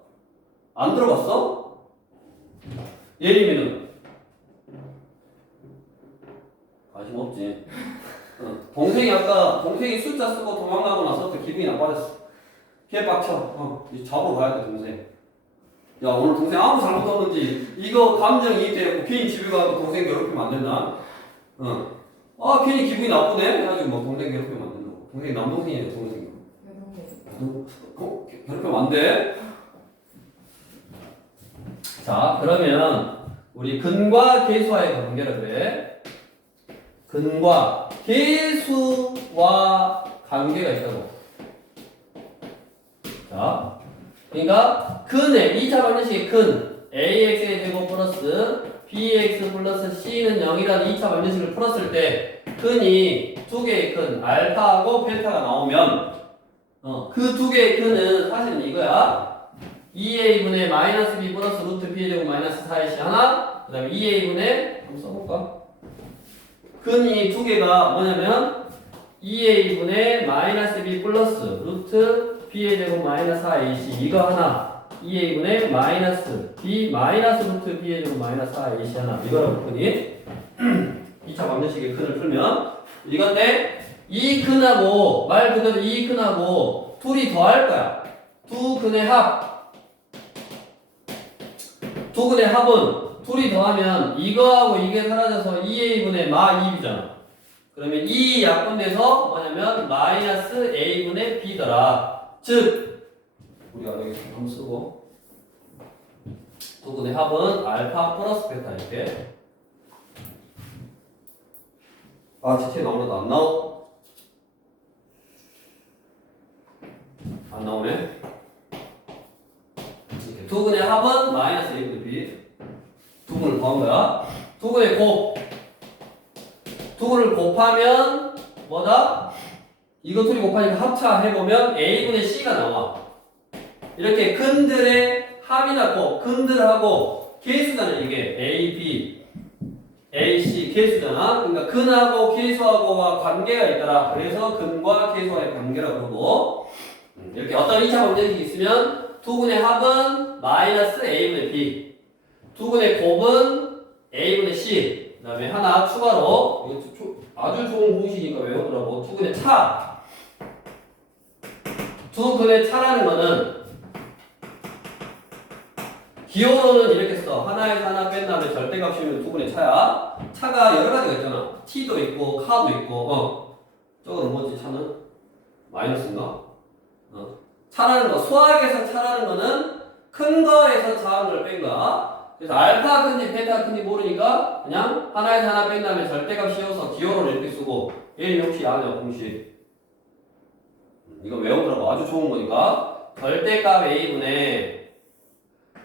안 들어봤어? 예림이는? 관심 없지. 동생이 숫자 쓰고 도망가고 나서 또 기분이 나빠졌어. 개빡쳐. 잡으러 가야 돼, 동생. 야, 오늘 동생 아무 잘못 없는지, 이거 감정이입되고 괜히 집에 가서 동생 괴롭히면 안 된다. 괜히 기분이 나쁘네? 해가지고 뭐 동생 괴롭히면 안 된다고. 동생이 남동생이야, 동생이. 괴롭히면 안 돼? 자, 그러면 우리 근과 계수와의 관계를 그래. 근과 계수와 관계가 있다고. 자, 그러니까 근의 2차 방정식의 근 AX의 제곱 플러스 BX 플러스 C는 0이라는 2차 방정식을 풀었을 때 근이 두 개의 근 알파하고 베타가 나오면 그 두 개의 근은 사실은 이거야. 2a분의 마이너스 b 플러스 루트 b의 제곱 마이너스 4ac 하나, 그 다음에 2a분의 한번 써볼까? 근이 두 개가 뭐냐면 2a분의 마이너스 b 플러스 루트 b의 제곱 마이너스 4ac 이거 하나, 2a분의 마이너스 b 마이너스 루트 b의 제곱 마이너스 4ac 하나 이거라고 보니 2차 방정식의 근을 풀면 이건데 이 근하고 말 그대로 이 근하고 둘이 더할 거야. 두 근의 합은 둘이 더하면 이거하고 이게 사라져서 2a분의 마 2b잖아. 그러면 이 약분돼서 뭐냐면 마이너스 a분의 b더라. 즉 우리가 여기 한번 쓰고 두 근의 합은 알파 플러스 베타 이렇게. 아 GT 나오나도 안 나오? 안 나오네. 두 근의 합은 마이너스 a분의 b. 두 근을 더한 거야. 두 근의 두 근을 곱하면 뭐다? 이거 둘이 곱하니까 합차해보면 a분의 c가 나와. 이렇게 근들의 합이나 근들하고 계수잖아. 이게 a, b, a, c 계수잖아. 그러니까 근하고 계수하고와 관계가 있더라. 그래서 근과 계수와의 관계라고 그러고 이렇게 어떤 2차 방정식이 있으면 두 근의 합은 마이너스 a분의 b, 두 근의 곱은 a분의 c, 그 다음에 하나 추가로 이거 아주 좋은 공식이니까 외우더라고. 두 근의 차. 두 근의 차라는 거는 기호로는 이렇게 써. 하나에서 하나 뺀 다음에 절대값이면 두 근의 차야. 차가 여러 가지가 있잖아. t도 있고 카도 있고. 저거는 뭐지? 차는 마이너스인가? 차라는 거, 수학에서 차라는 거는 큰 거에서 작은 걸 뺀 거야. 그래서 알파 큰지 베타 큰지 모르니까 그냥 하나에서 하나 뺀 다음에 절대값 씌워서 기호를 이렇게 쓰고 얘는 역시 아니야 공식. 이거 외우더라고. 아주 좋은 거니까 절대값 a분의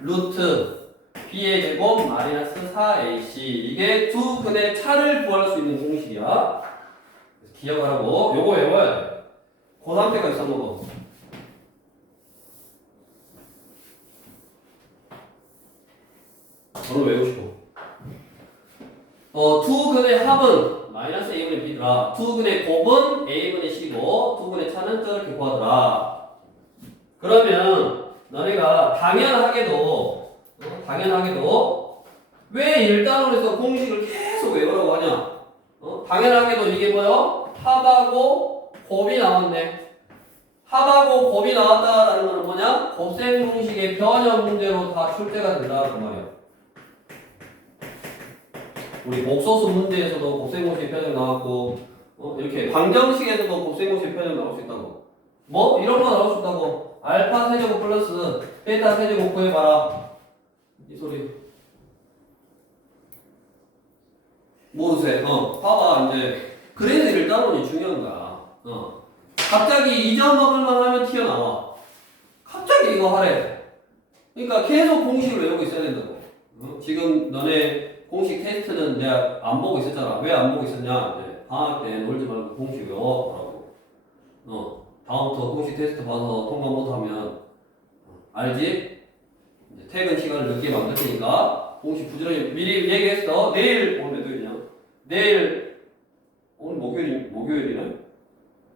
루트 b의 제곱 마이너스 4ac 이게 두 근의 차를 구할 수 있는 공식이야. 기억하라고. 요거 외워야 돼. 고3 때까지 써먹어. 저는 외우고 싶어. 두 근의 합은 마이너스 a분의 b더라. 두 근의 곱은 a분의 c고 두 근의 차는 저렇게 구하더라. 그러면 너네가 당연하게도 왜 일단으로 해서 공식을 계속 외우라고 하냐? 당연하게도 이게 뭐요? 합하고 곱이 나왔네. 합하고 곱이 나왔다라는 거는 뭐냐? 곱셈 공식의 변형 문제로 다 출제가 된다 그 말이야. 우리 목소수 문제에서도 곱셈 공식의 변형 나왔고, 이렇게 방정식에서도 곱셈 공식의 변형 나올 수 있다고. 뭐 이런 거 나올 수 있다고. 알파 세제곱 플러스 베타 세제곱 구해봐라. 이 소리. 모르세. 봐봐 이제. 그래서 일단원이 중요한 거야. 갑자기 2점 먹을만 하면 튀어나와. 갑자기 이거 하래. 그러니까 계속 공식을 외우고 있어야 된다고. 지금 너네 공식 테스트는 내가 안 보고 있었잖아. 왜 안 보고 있었냐? 방학 때 놀지 말고 공식 외워라고. 다음부터 공식 테스트 봐서 통과 못하면 알지? 이제 퇴근 시간을 늦게 만들 테니까 공식 부지런히 미리 얘기했어. 내일 오늘 몇 요일이냐? 내일 오늘 목요일이네.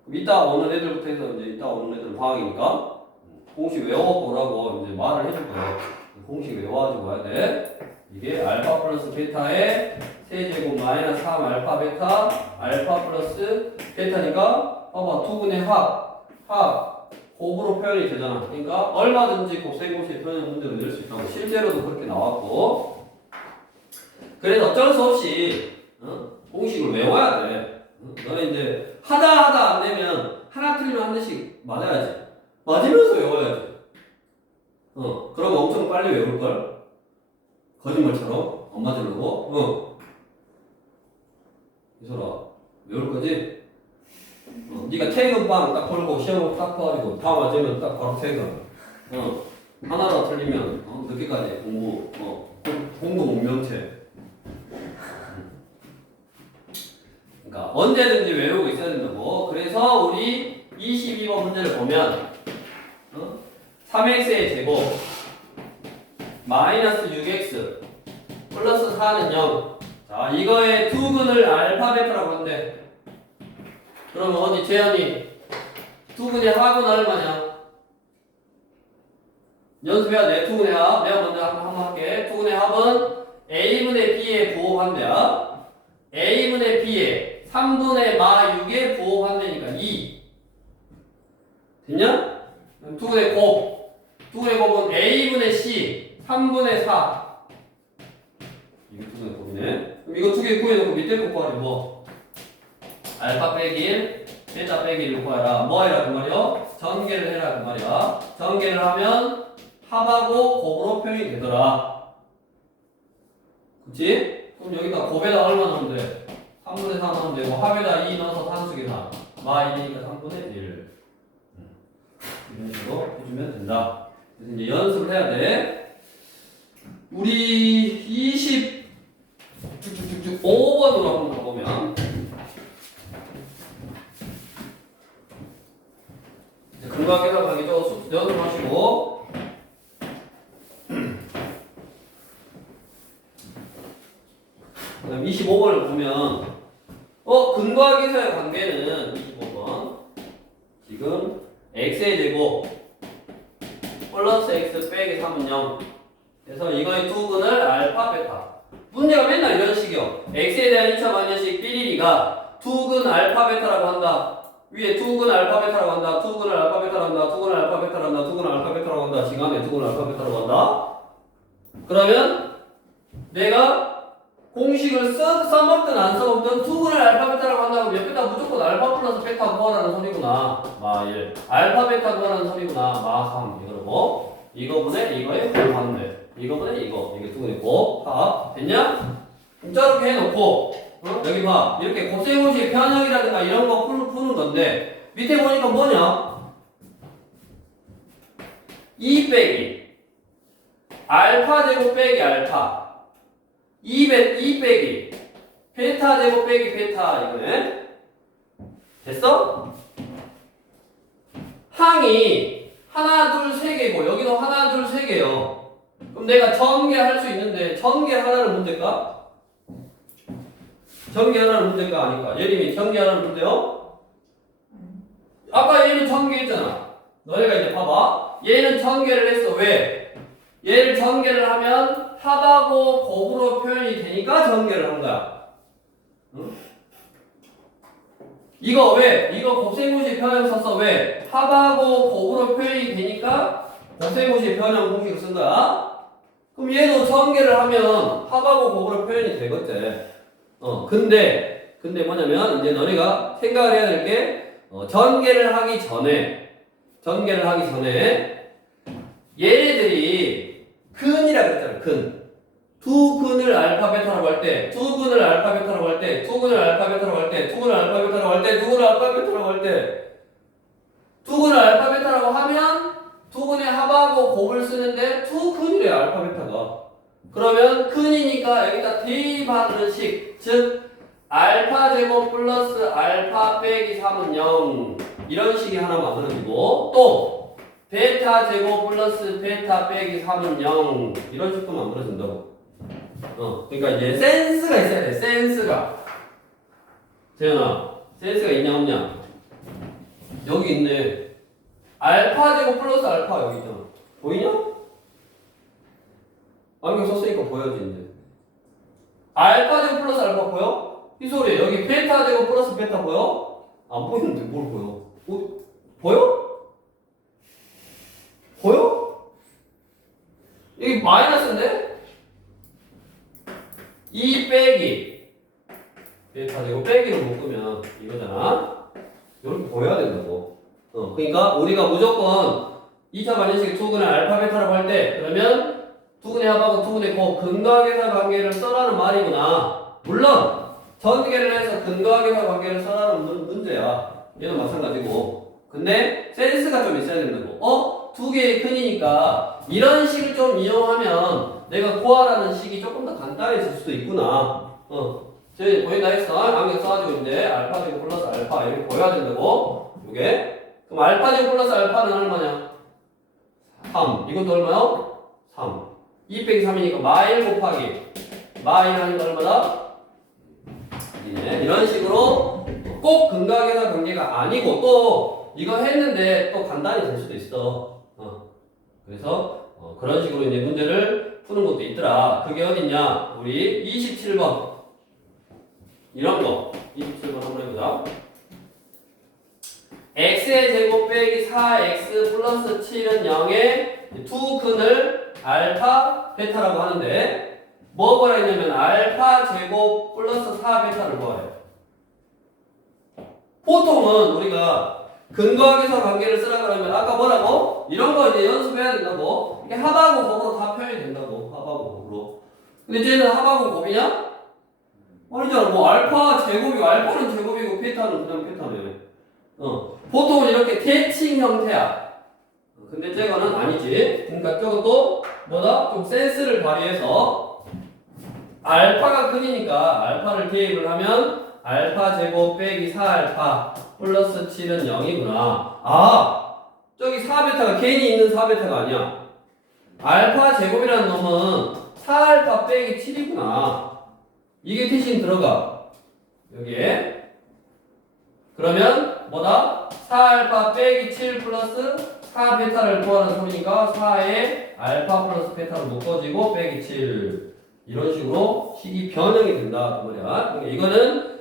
그럼 이따 오는 애들부터 해서 이제 이따 오는 애들은 방학이니까 공식 외워보라고 이제 말을 해줄 거야. 공식 외워가지고 와야 돼. 이게 알파 플러스 베타의 세제곱 마이너스 3 알파 베타 알파 플러스 베타니까 봐봐 두 분의 합 곱으로 표현이 되잖아. 그러니까 얼마든지 곱셈 공식 표현 문제를 낼 수 있다고 실제로도 그렇게 나왔고 그래서 어쩔 수 없이 공식을 외워야 돼. 너네 이제 하다 안 되면 하나 틀리면 한 대씩 맞아야지. 맞으면서 외워야지. 그럼 엄청 빨리 외울걸? 거짓말처럼 안 맞으려고. 이소라 외울 거지? 네가 퇴근방 딱 걸고 시험을 딱 봐가지고 다 맞으면 딱 바로 퇴근. 하나라도 틀리면 늦게까지 공부 공부 운명체. 그러니까 언제든지 외우고 있어야 된다고. 그래서 우리 22번 문제를 보면 3x의 제곱 마이너스 6x 플러스 4는 0. 자, 이거의 두근을 알파 베타라고 한대. 그러면 어디 재현이 두근의 합은 얼마냐? 연습해야 돼. 두근의 합. 내가 먼저 한번 할게. 두근의 합은 a분의 b에 부호한대야. a분의 b에 3분의 마 6에 부호한대니까 2. 됐냐? 두근의 곱. 두근의 곱은 a분의 c 3분의 4. 이게 두근의 곱이네. 그럼 이거 두 개 구해놓고 밑에 거 구하래. 뭐? 알파 빼기 1, 베타 빼기 1을 구하라. 뭐 해라 그 말이야? 전개를 해라 그 말이야. 전개를 하면 합하고 곱으로 표현이 되더라. 그치? 그럼 여기다 곱에다 얼마 넣으면 돼? 3분의 4 넣으면 되고 합에다 2 넣어서 산수계산 마 1이니까 3분의 1 이런 식으로 해주면 된다. 그래서 이제 연습을 해야 돼. 우리 25번으로 한번 가보면 근거학계산 강의 좀 연습하시고 그다음 25번을 보면 근거학계산의 관계는 25번 지금 x의 제곱 플러스 x 빼기 3은 0. 그래서 이거의 두근을 알파 베타. 문제가 맨날 이런 식이요. x에 대한 2차 방정식 삐리리가 두근 알파 베타라고 한다. 위에 두근 알파 베타라고 한다. 두근을 알파 베타라고 한다. 두근을 알파 베타라고 한다. 두근을 알파 베타라고 한다. 지금에 두근을 알파 베타라고 한다. 그러면 내가 공식을 써먹든 안 써먹든 두근을 알파 베타라고 한다고 옆에다 무조건 알파 플러스 베타 구하라는 소리구나. 마 1. 알파 베타 구하라는 소리구나. 마 3. 이거고 이거분의 이거에 곱하는데 이거분의 이거. 이게 두근이고 합. 됐냐? 저렇게 해놓고 여기 봐. 이렇게 곱셈공식 편형이라든가 이런 거 푸는 건데 밑에 보니까 뭐냐? 2 빼기 알파 제곱 빼기 알파 2 빼기 베타 제곱 빼기 베타 이거네. 됐어? 항이 하나 둘 세 개고 여기도 하나 둘 세 개요. 그럼 내가 전개할 수 있는데 전개 하나는 문제일까? 전개 하나는 문제가 아닐까? 예림이 전개 하나는 문제요? 아까 얘는 전개했잖아. 너네가 이제 봐봐. 얘는 전개를 했어. 왜? 얘를 전개를 하면 합하고 곱으로 표현이 되니까 전개를 한 거야. 응? 이거 왜? 이거 곱셈공식 편형 썼어. 왜? 합하고 곱으로 표현이 되니까 곱셈공식 편형 공식을 쓴 거야. 그럼 얘도 전개를 하면 합하고 곱으로 표현이 되겠지. 근데 뭐냐면 이제 너네가 생각을 해야 될 게 전개를 하기 전에 얘네들이 근이라 그랬잖아. 두 근을 알파 베타라고 할 때, 두 근을 알파 베타라고 할 때, 두 근을 알파 베타라고 할 때, 두 근을 알파 베타라고 할 때, 두 근을 알파 베타라고 할 때, 두 근을 알파 베타라고 하면 두 근의 합하고 곱을 쓰는데 두 근이래 알파 베타가. 그러면 근이니까 여기다 대입하는 식, 즉 알파 제곱 플러스 알파 빼기 3은 0 이런 식이 하나 만들어지고 또 베타 제곱 플러스 베타 빼기 3은 0 이런 식도 만들어진다고. 그러니까 이제 센스가 있어야 돼. 센스가. 재현아, 센스가 있냐 없냐? 여기 있네. 알파 제곱 플러스 알파 여기 있잖아. 보이냐? 안경 썼으니까 보여지 이제. 알파 제곱 플러스 알파 보여? 이 소리 여기 베타 제곱 플러스 베타 보여? 안 보이는데 뭘 보여? 보여? 보여? 여기 마이너스인데? 2 빼기 베타 제곱 빼기를 묶으면 이거잖아. 이렇게 보여야 된다고. 그러니까 우리가 무조건 2차 반응식의 투근의 알파 베타라고 할 때 그러면 투근의 합하고 투근의 곱 근거하계사 관계를 써라는 말이구나. 물론 전개를 해서 근거하계사 관계를 써라는 문제야. 얘는 마찬가지고. 근데 센스가 좀 있어야 된다고. 두 개의 근이니까 이런 식을 좀 이용하면 내가 구하라는 식이 조금 더 간단해질 수도 있구나. 저희 보인다 했어. 안경 써가지고 있는데 알파 제곱 플러스 알파 이렇게 보여야 된다고. 요게. 그럼 알파 제곱 플러스 알파는 얼마냐? 3. 이것도 얼마요? 3. 2 빼기 3이니까 마일 곱하기 마일 하니까 얼마다? 이런 식으로 꼭 근각에서 관계가 아니고 또 이거 했는데 또 간단히 될 수도 있어. 그래서 그런 식으로 이제 문제를 푸는 것도 있더라. 그게 어딨냐? 우리 27번 이런 거 27번 한번 해보자. x의 제곱 빼기 4x 플러스 7은 0의 두 근을 알파 베타라고 하는데 뭐 구하라 했냐면 알파 제곱 플러스 4 베타를 구하래요. 보통은 우리가 근거하기서 관계를 쓰라 그러면 아까 뭐라고? 이런 거 이제 연습해야 된다고. 이게 합하고 곱으로 다 표현이 된다고. 합하고 곱으로. 근데 쟤는 합하고 곱이냐? 아니잖아. 뭐 알파 제곱이 알파는 제곱이고 베타는 그냥 베타네. 보통은 이렇게 대칭 형태야. 근데 저거는 아니지. 그러니까 저것도 뭐다? 좀 센스를 발휘해서 알파가 근이니까 알파를 대입을 하면 알파 제곱 빼기 4알파 플러스 7은 0이구나. 아, 저기 4베타가 괜히 있는 4베타가 아니야. 알파 제곱이라는 놈은 4알파 빼기 7이구나. 이게 대신 들어가. 여기에. 그러면 뭐다? 4알파 빼기 7 플러스 4베타를 구하는 소리니까 4에 알파 플러스 베타로 묶어지고 빼기 7. 이런 식으로 식이 변형이 된다. 그 말이야. 그러니까 이거는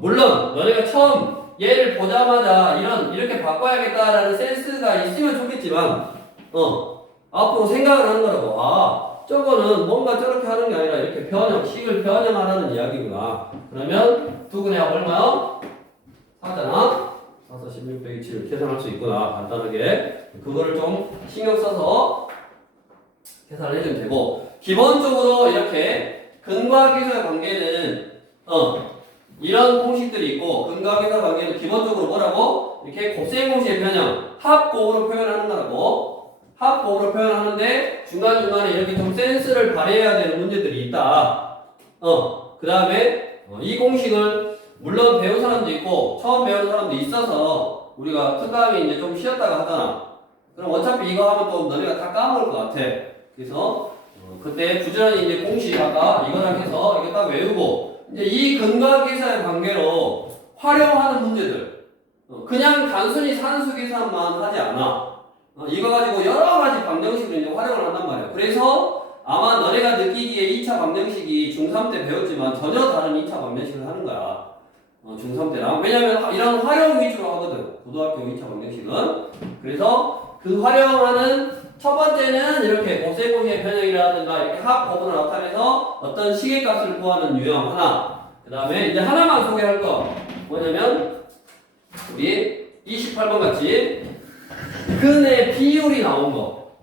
물론 너네가 처음 얘를 보자마자 이렇게 바꿔야겠다라는 센스가 있으면 좋겠지만 앞으로 생각을 하는 거라고. 아, 저거는 뭔가 저렇게 하는 게 아니라 이렇게 식을 변형하라는 이야기구나. 그러면 두근의 합 얼마요? 4잖아. 4, 16 빼기 7을 계산할 수 있구나. 간단하게. 그거를 좀 신경 써서 계산을 해주면 되고, 기본적으로 이렇게 근과 기소의 관계는 이런 공식들이 있고, 근과 기소의 관계는 기본적으로 뭐라고? 이렇게 곱셈 공식의 변형, 합곱으로 표현하는 거라고. 합곱으로 표현하는데 중간중간에 이렇게 좀 센스를 발휘해야 되는 문제들이 있다. 그 다음에 이 공식을 물론 배운 사람도 있고 처음 배운 사람도 있어서 우리가 특강에 이제 좀 쉬었다가 하잖아. 그럼 어차피 이거 하면 또 너네가 다 까먹을 것 같아. 그래서 그때 부지런히 이제 공식 아까 이거랑 해서 이거 딱 외우고 이제 이 근과 계산의 관계로 활용하는 문제들. 그냥 단순히 산수 계산만 하지 않아. 이거 가지고 여러 가지 방정식으로 이제 활용을 한단 말이야. 그래서 아마 너네가 느끼기에 2차 방정식이 중3 때 배웠지만 전혀 다른 2차 방정식을 하는 거야. 중3 때랑. 왜냐면 이런 활용 위주로 하거든. 고등학교 2차 방정식은. 그래서 그 활용하는 첫 번째는 이렇게 곱셈공식의 변형이라든가 이렇게 합,곱을 나타내서 어떤 시계값을 구하는 유형 하나. 그 다음에 이제 하나만 소개할 거. 뭐냐면 우리 28번 같이 근의 비율이 나온 거.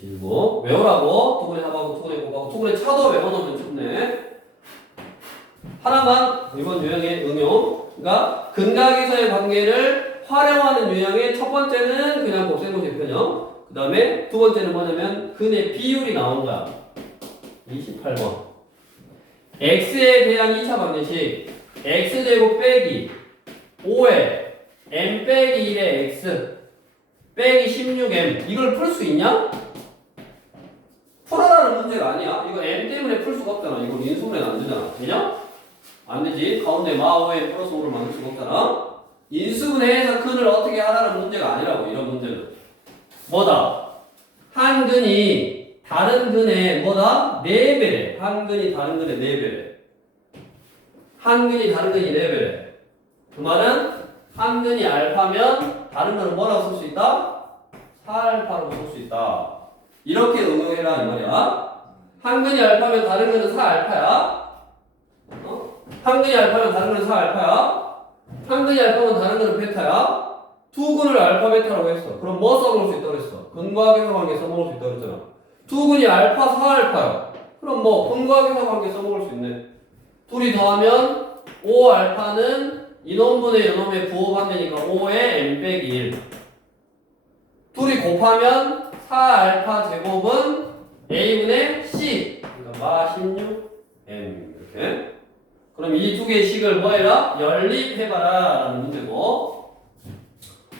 길고 외우라고. 두근의 합하고 두근의 곱하고 두근의 차도 외워놓으면 좋네. 하나만 이번 유형의 응용. 그러니까 근각에서의 관계를 활용하는 유형의 첫 번째는 그냥 곱셈공식 변형. 그 다음에 두 번째는 뭐냐면 근의 비율이 나온 거야. 28번. x에 대한 2차 방정식. x제곱 빼기 5에 m 빼기 1의 x 빼기 16m. 이걸 풀 수 있냐? 풀어라는 문제가 아니야. 이거 m 때문에 풀 수가 없잖아. 이거 인수분해는 안 되잖아. 되냐? 안 되지. 가운데 마5에 플러스 5를 만들 수가 없잖아. 인수분해해서 근을 어떻게 하라는 문제가 아니라고. 이런 문제는 뭐다? 한 근이 다른 근의 뭐다? 4배래. 한 근이 다른 근의 4배래. 한 근이 다른 근이 4배래. 그 말은 한 근이 알파면 다른 거는 뭐라고 쓸 수 있다? 4알파로 쓸 수 있다. 이렇게 응용해라 이 말이야. 한 근이 알파면 다른 거는 4알파야. 한 근이 알파면 다른 거는 4알파야. 한 근이 알파면 다른 거는 베타야. 두 근을 알파 베타라고 했어. 그럼 뭐 써먹을 수 있다고 했어? 근과 계사 관계 써먹을 수 있다고 했잖아. 두 근이 알파 4알파야. 그럼 뭐 근과 계사 관계 써먹을 수 있네. 둘이 더하면 5알파는 이놈분의 이놈의 부호반대니까 5에 m 빼기 1. 둘이 곱하면 4알파 제곱은 A분의 C. 그러니까 마 16M. 이렇게. 그럼 이 두 개의 식을 뭐 해라? 연립해봐라. 라는 문제고.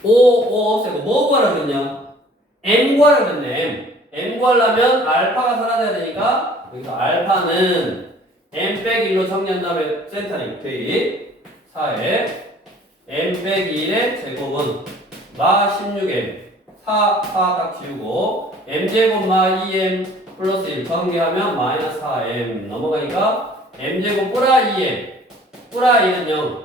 O 없애고 뭐 구하라 그랬냐? M 구하라 그랬네. M 구하려면 알파가 사라져야 되니까 여기서 알파는 M 빼기 1로 정리한 다음에 센터링 대입 4에 M 빼기 1의 제곱은 마 16M 4 딱 지우고 m제곱 마 2m 플러스 1 정리하면 마이너스 4m 넘어가니까 m제곱 뿌라 2m 뿌라 1은 0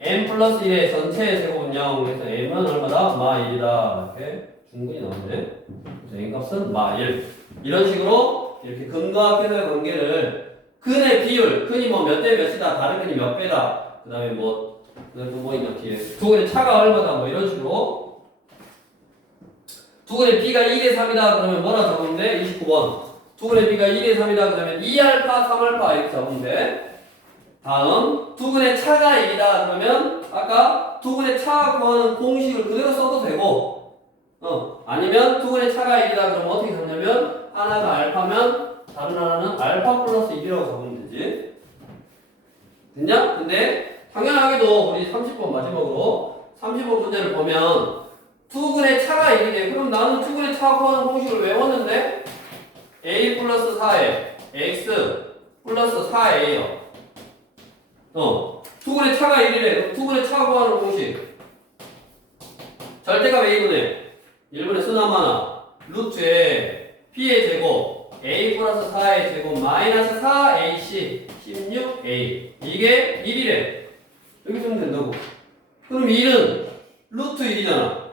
m 플러스 1의 전체의 제곱은 0 그래서 m은 얼마다? 마 1이다 이렇게 중근이 나오네. 그래서 m 값은 마 1 이런 식으로 이렇게 근과 근의 관계를 근의 비율 근이 뭐 몇 대 몇이다 다른 근이 몇 배다 그 다음에 뭐 그다음에 또 뭐있냐 뒤에 두 근의 차가 얼마다 뭐 이런 식으로 두 근의 b가 2대 3이다 그러면 뭐라 적으면 돼? 29번 두 근의 b가 2대 3이다 그러면 2알파 3알파 이렇게 적으면 돼. 다음 두 근의 차가 1이다 그러면 아까 두 근의 차 구하는 공식을 그대로 써도 되고 아니면 두 근의 차가 1이다 그러면 어떻게 적냐면 하나가 알파면 다른 하나는 알파 플러스 1이라고 적으면 되지. 됐냐? 근데 당연하게도 우리 30번 마지막으로 30번 문제를 보면 두 근의 차가 1이네. 그럼 나는 두 근의 차 구하는 공식을 외웠는데 a 플러스 4에 x 플러스 4a요. 두 근의 차가 1이래. 두 근의 차 구하는 공식 절대값 a분의 1분의 수나마나 루트에 p의 제곱 a 플러스 4의 제곱 마이너스 4ac 16a 이게 1이래. 여기 쓰면 된다고. 그럼 1은 루트 1이잖아.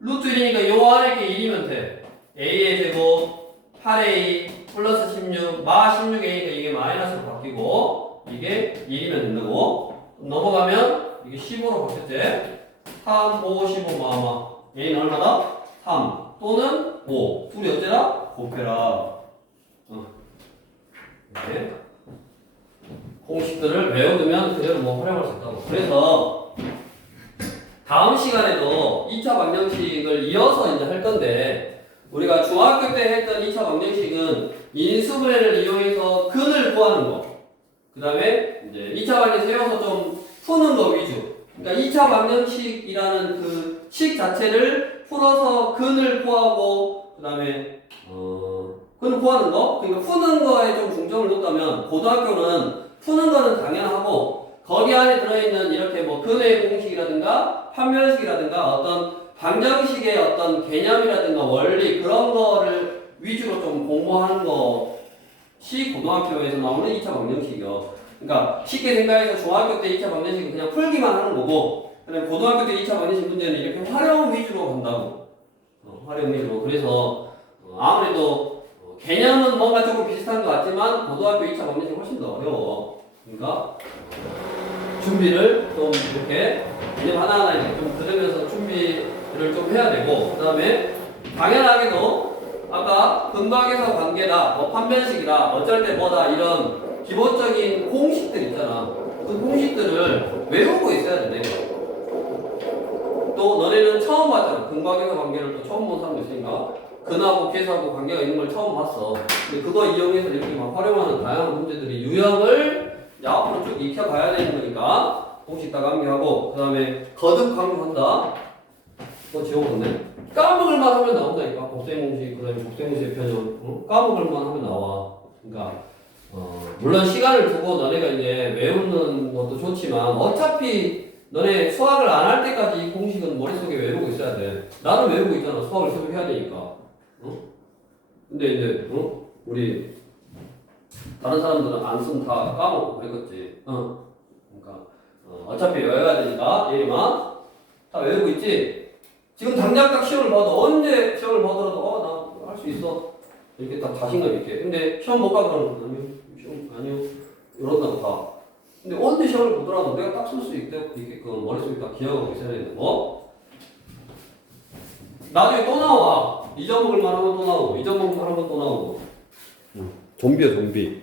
루트 1이니까 요 안에 게 1이면 돼. a의 제곱 8a 플러스 16 마 16a니까 이게 마이너스로 바뀌고 이게 1이면 된다고. 넘어가면 이게 15로 바뀌었지. 3, 5, 15 마마 a는 얼마다? 3 또는 5 둘이 어째라? 곱해라. 이렇게 공식들을 외워두면 그대로 뭐 활용할 수 있다고. 그래서 다음 시간에도 2차 방정식을 이어서 이제 할 건데 우리가 중학교 때 했던 2차 방정식은 인수분해를 이용해서 근을 구하는 거. 그 다음에 이제 2차 방정식 세워서 좀 푸는 거 위주. 그러니까 2차 방정식이라는 그 식 자체를 풀어서 근을 구하고 그 다음에 근을 구하는 거. 그러니까 푸는 거에 좀 중점을 뒀다면 고등학교는 푸는 거는 당연하고 거기 안에 들어있는 이렇게 뭐 근의 공식이라든가 판별식이라든가 어떤 방정식의 어떤 개념이라든가 원리 그런 거를 위주로 좀 공부하는 것이 고등학교에서 나오는 2차 방정식이요. 그러니까 쉽게 생각해서 중학교 때 2차 방정식은 그냥 풀기만 하는 거고 그다음에 고등학교 때 2차 방정식 문제는 이렇게 활용 위주로 간다고. 활용 위주로. 그래서 아무래도 개념은 뭔가 조금 비슷한 것 같지만 고등학교 2차 방정식이 훨씬 더 어려워. 그러니까 준비를 좀 이렇게 개념 하나하나 이렇게 좀 들으면서 준비를 좀 해야 되고 그 다음에 당연하게도 아까 근박에서 관계다 뭐 판별식이다 어쩔 때 뭐다 이런 기본적인 공식들 있잖아. 그 공식들을 외우고 있어야 되네. 또 너네는 처음 봤잖아. 근박에서 관계를 또 처음 본 사람도 있으니까 근하고 계수하고 관계가 있는 걸 처음 봤어. 근데 그거 이용해서 이렇게 막 활용하는 다양한 문제들이 유형을 앞으로 쭉 익혀가야 되는 거니까 공식 다 강조하고 그 다음에 거듭 강조한다. 지워졌네. 까먹을만 하면 나온다니까. 곱셈공식 그 다음에 곱셈공식의 변형 까먹을만 하면 나와. 그러니까 물론 시간을 두고 너네가 이제 외우는 것도 좋지만 어차피 너네 수학을 안 할 때까지 이 공식은 머릿속에 외우고 있어야 돼. 나는 외우고 있잖아. 수학을 계속 해야 되니까. 근데 이제 우리 다른 사람들은 안 쓰면 다 까먹고 그랬겠지. 그러니까 어차피 외워야 되니까 예림아 다 외우고 있지. 지금 당장 딱 시험을 봐도 언제 시험을 봐더라도 나 할 수 있어 이렇게 딱 자신감 있게. 근데 시험 못 가 그러면 아니요 시험 아니요 이런다고 다. 근데 언제 시험을 보더라도 내가 딱 쓸 수 있게끔 머릿속에 딱 기억하고 있어야 되는 거. 나중에 또 나와. 잊어먹을만 하면 또 나오고 잊어먹을만 하면 또 나오고. 좀비야 좀비.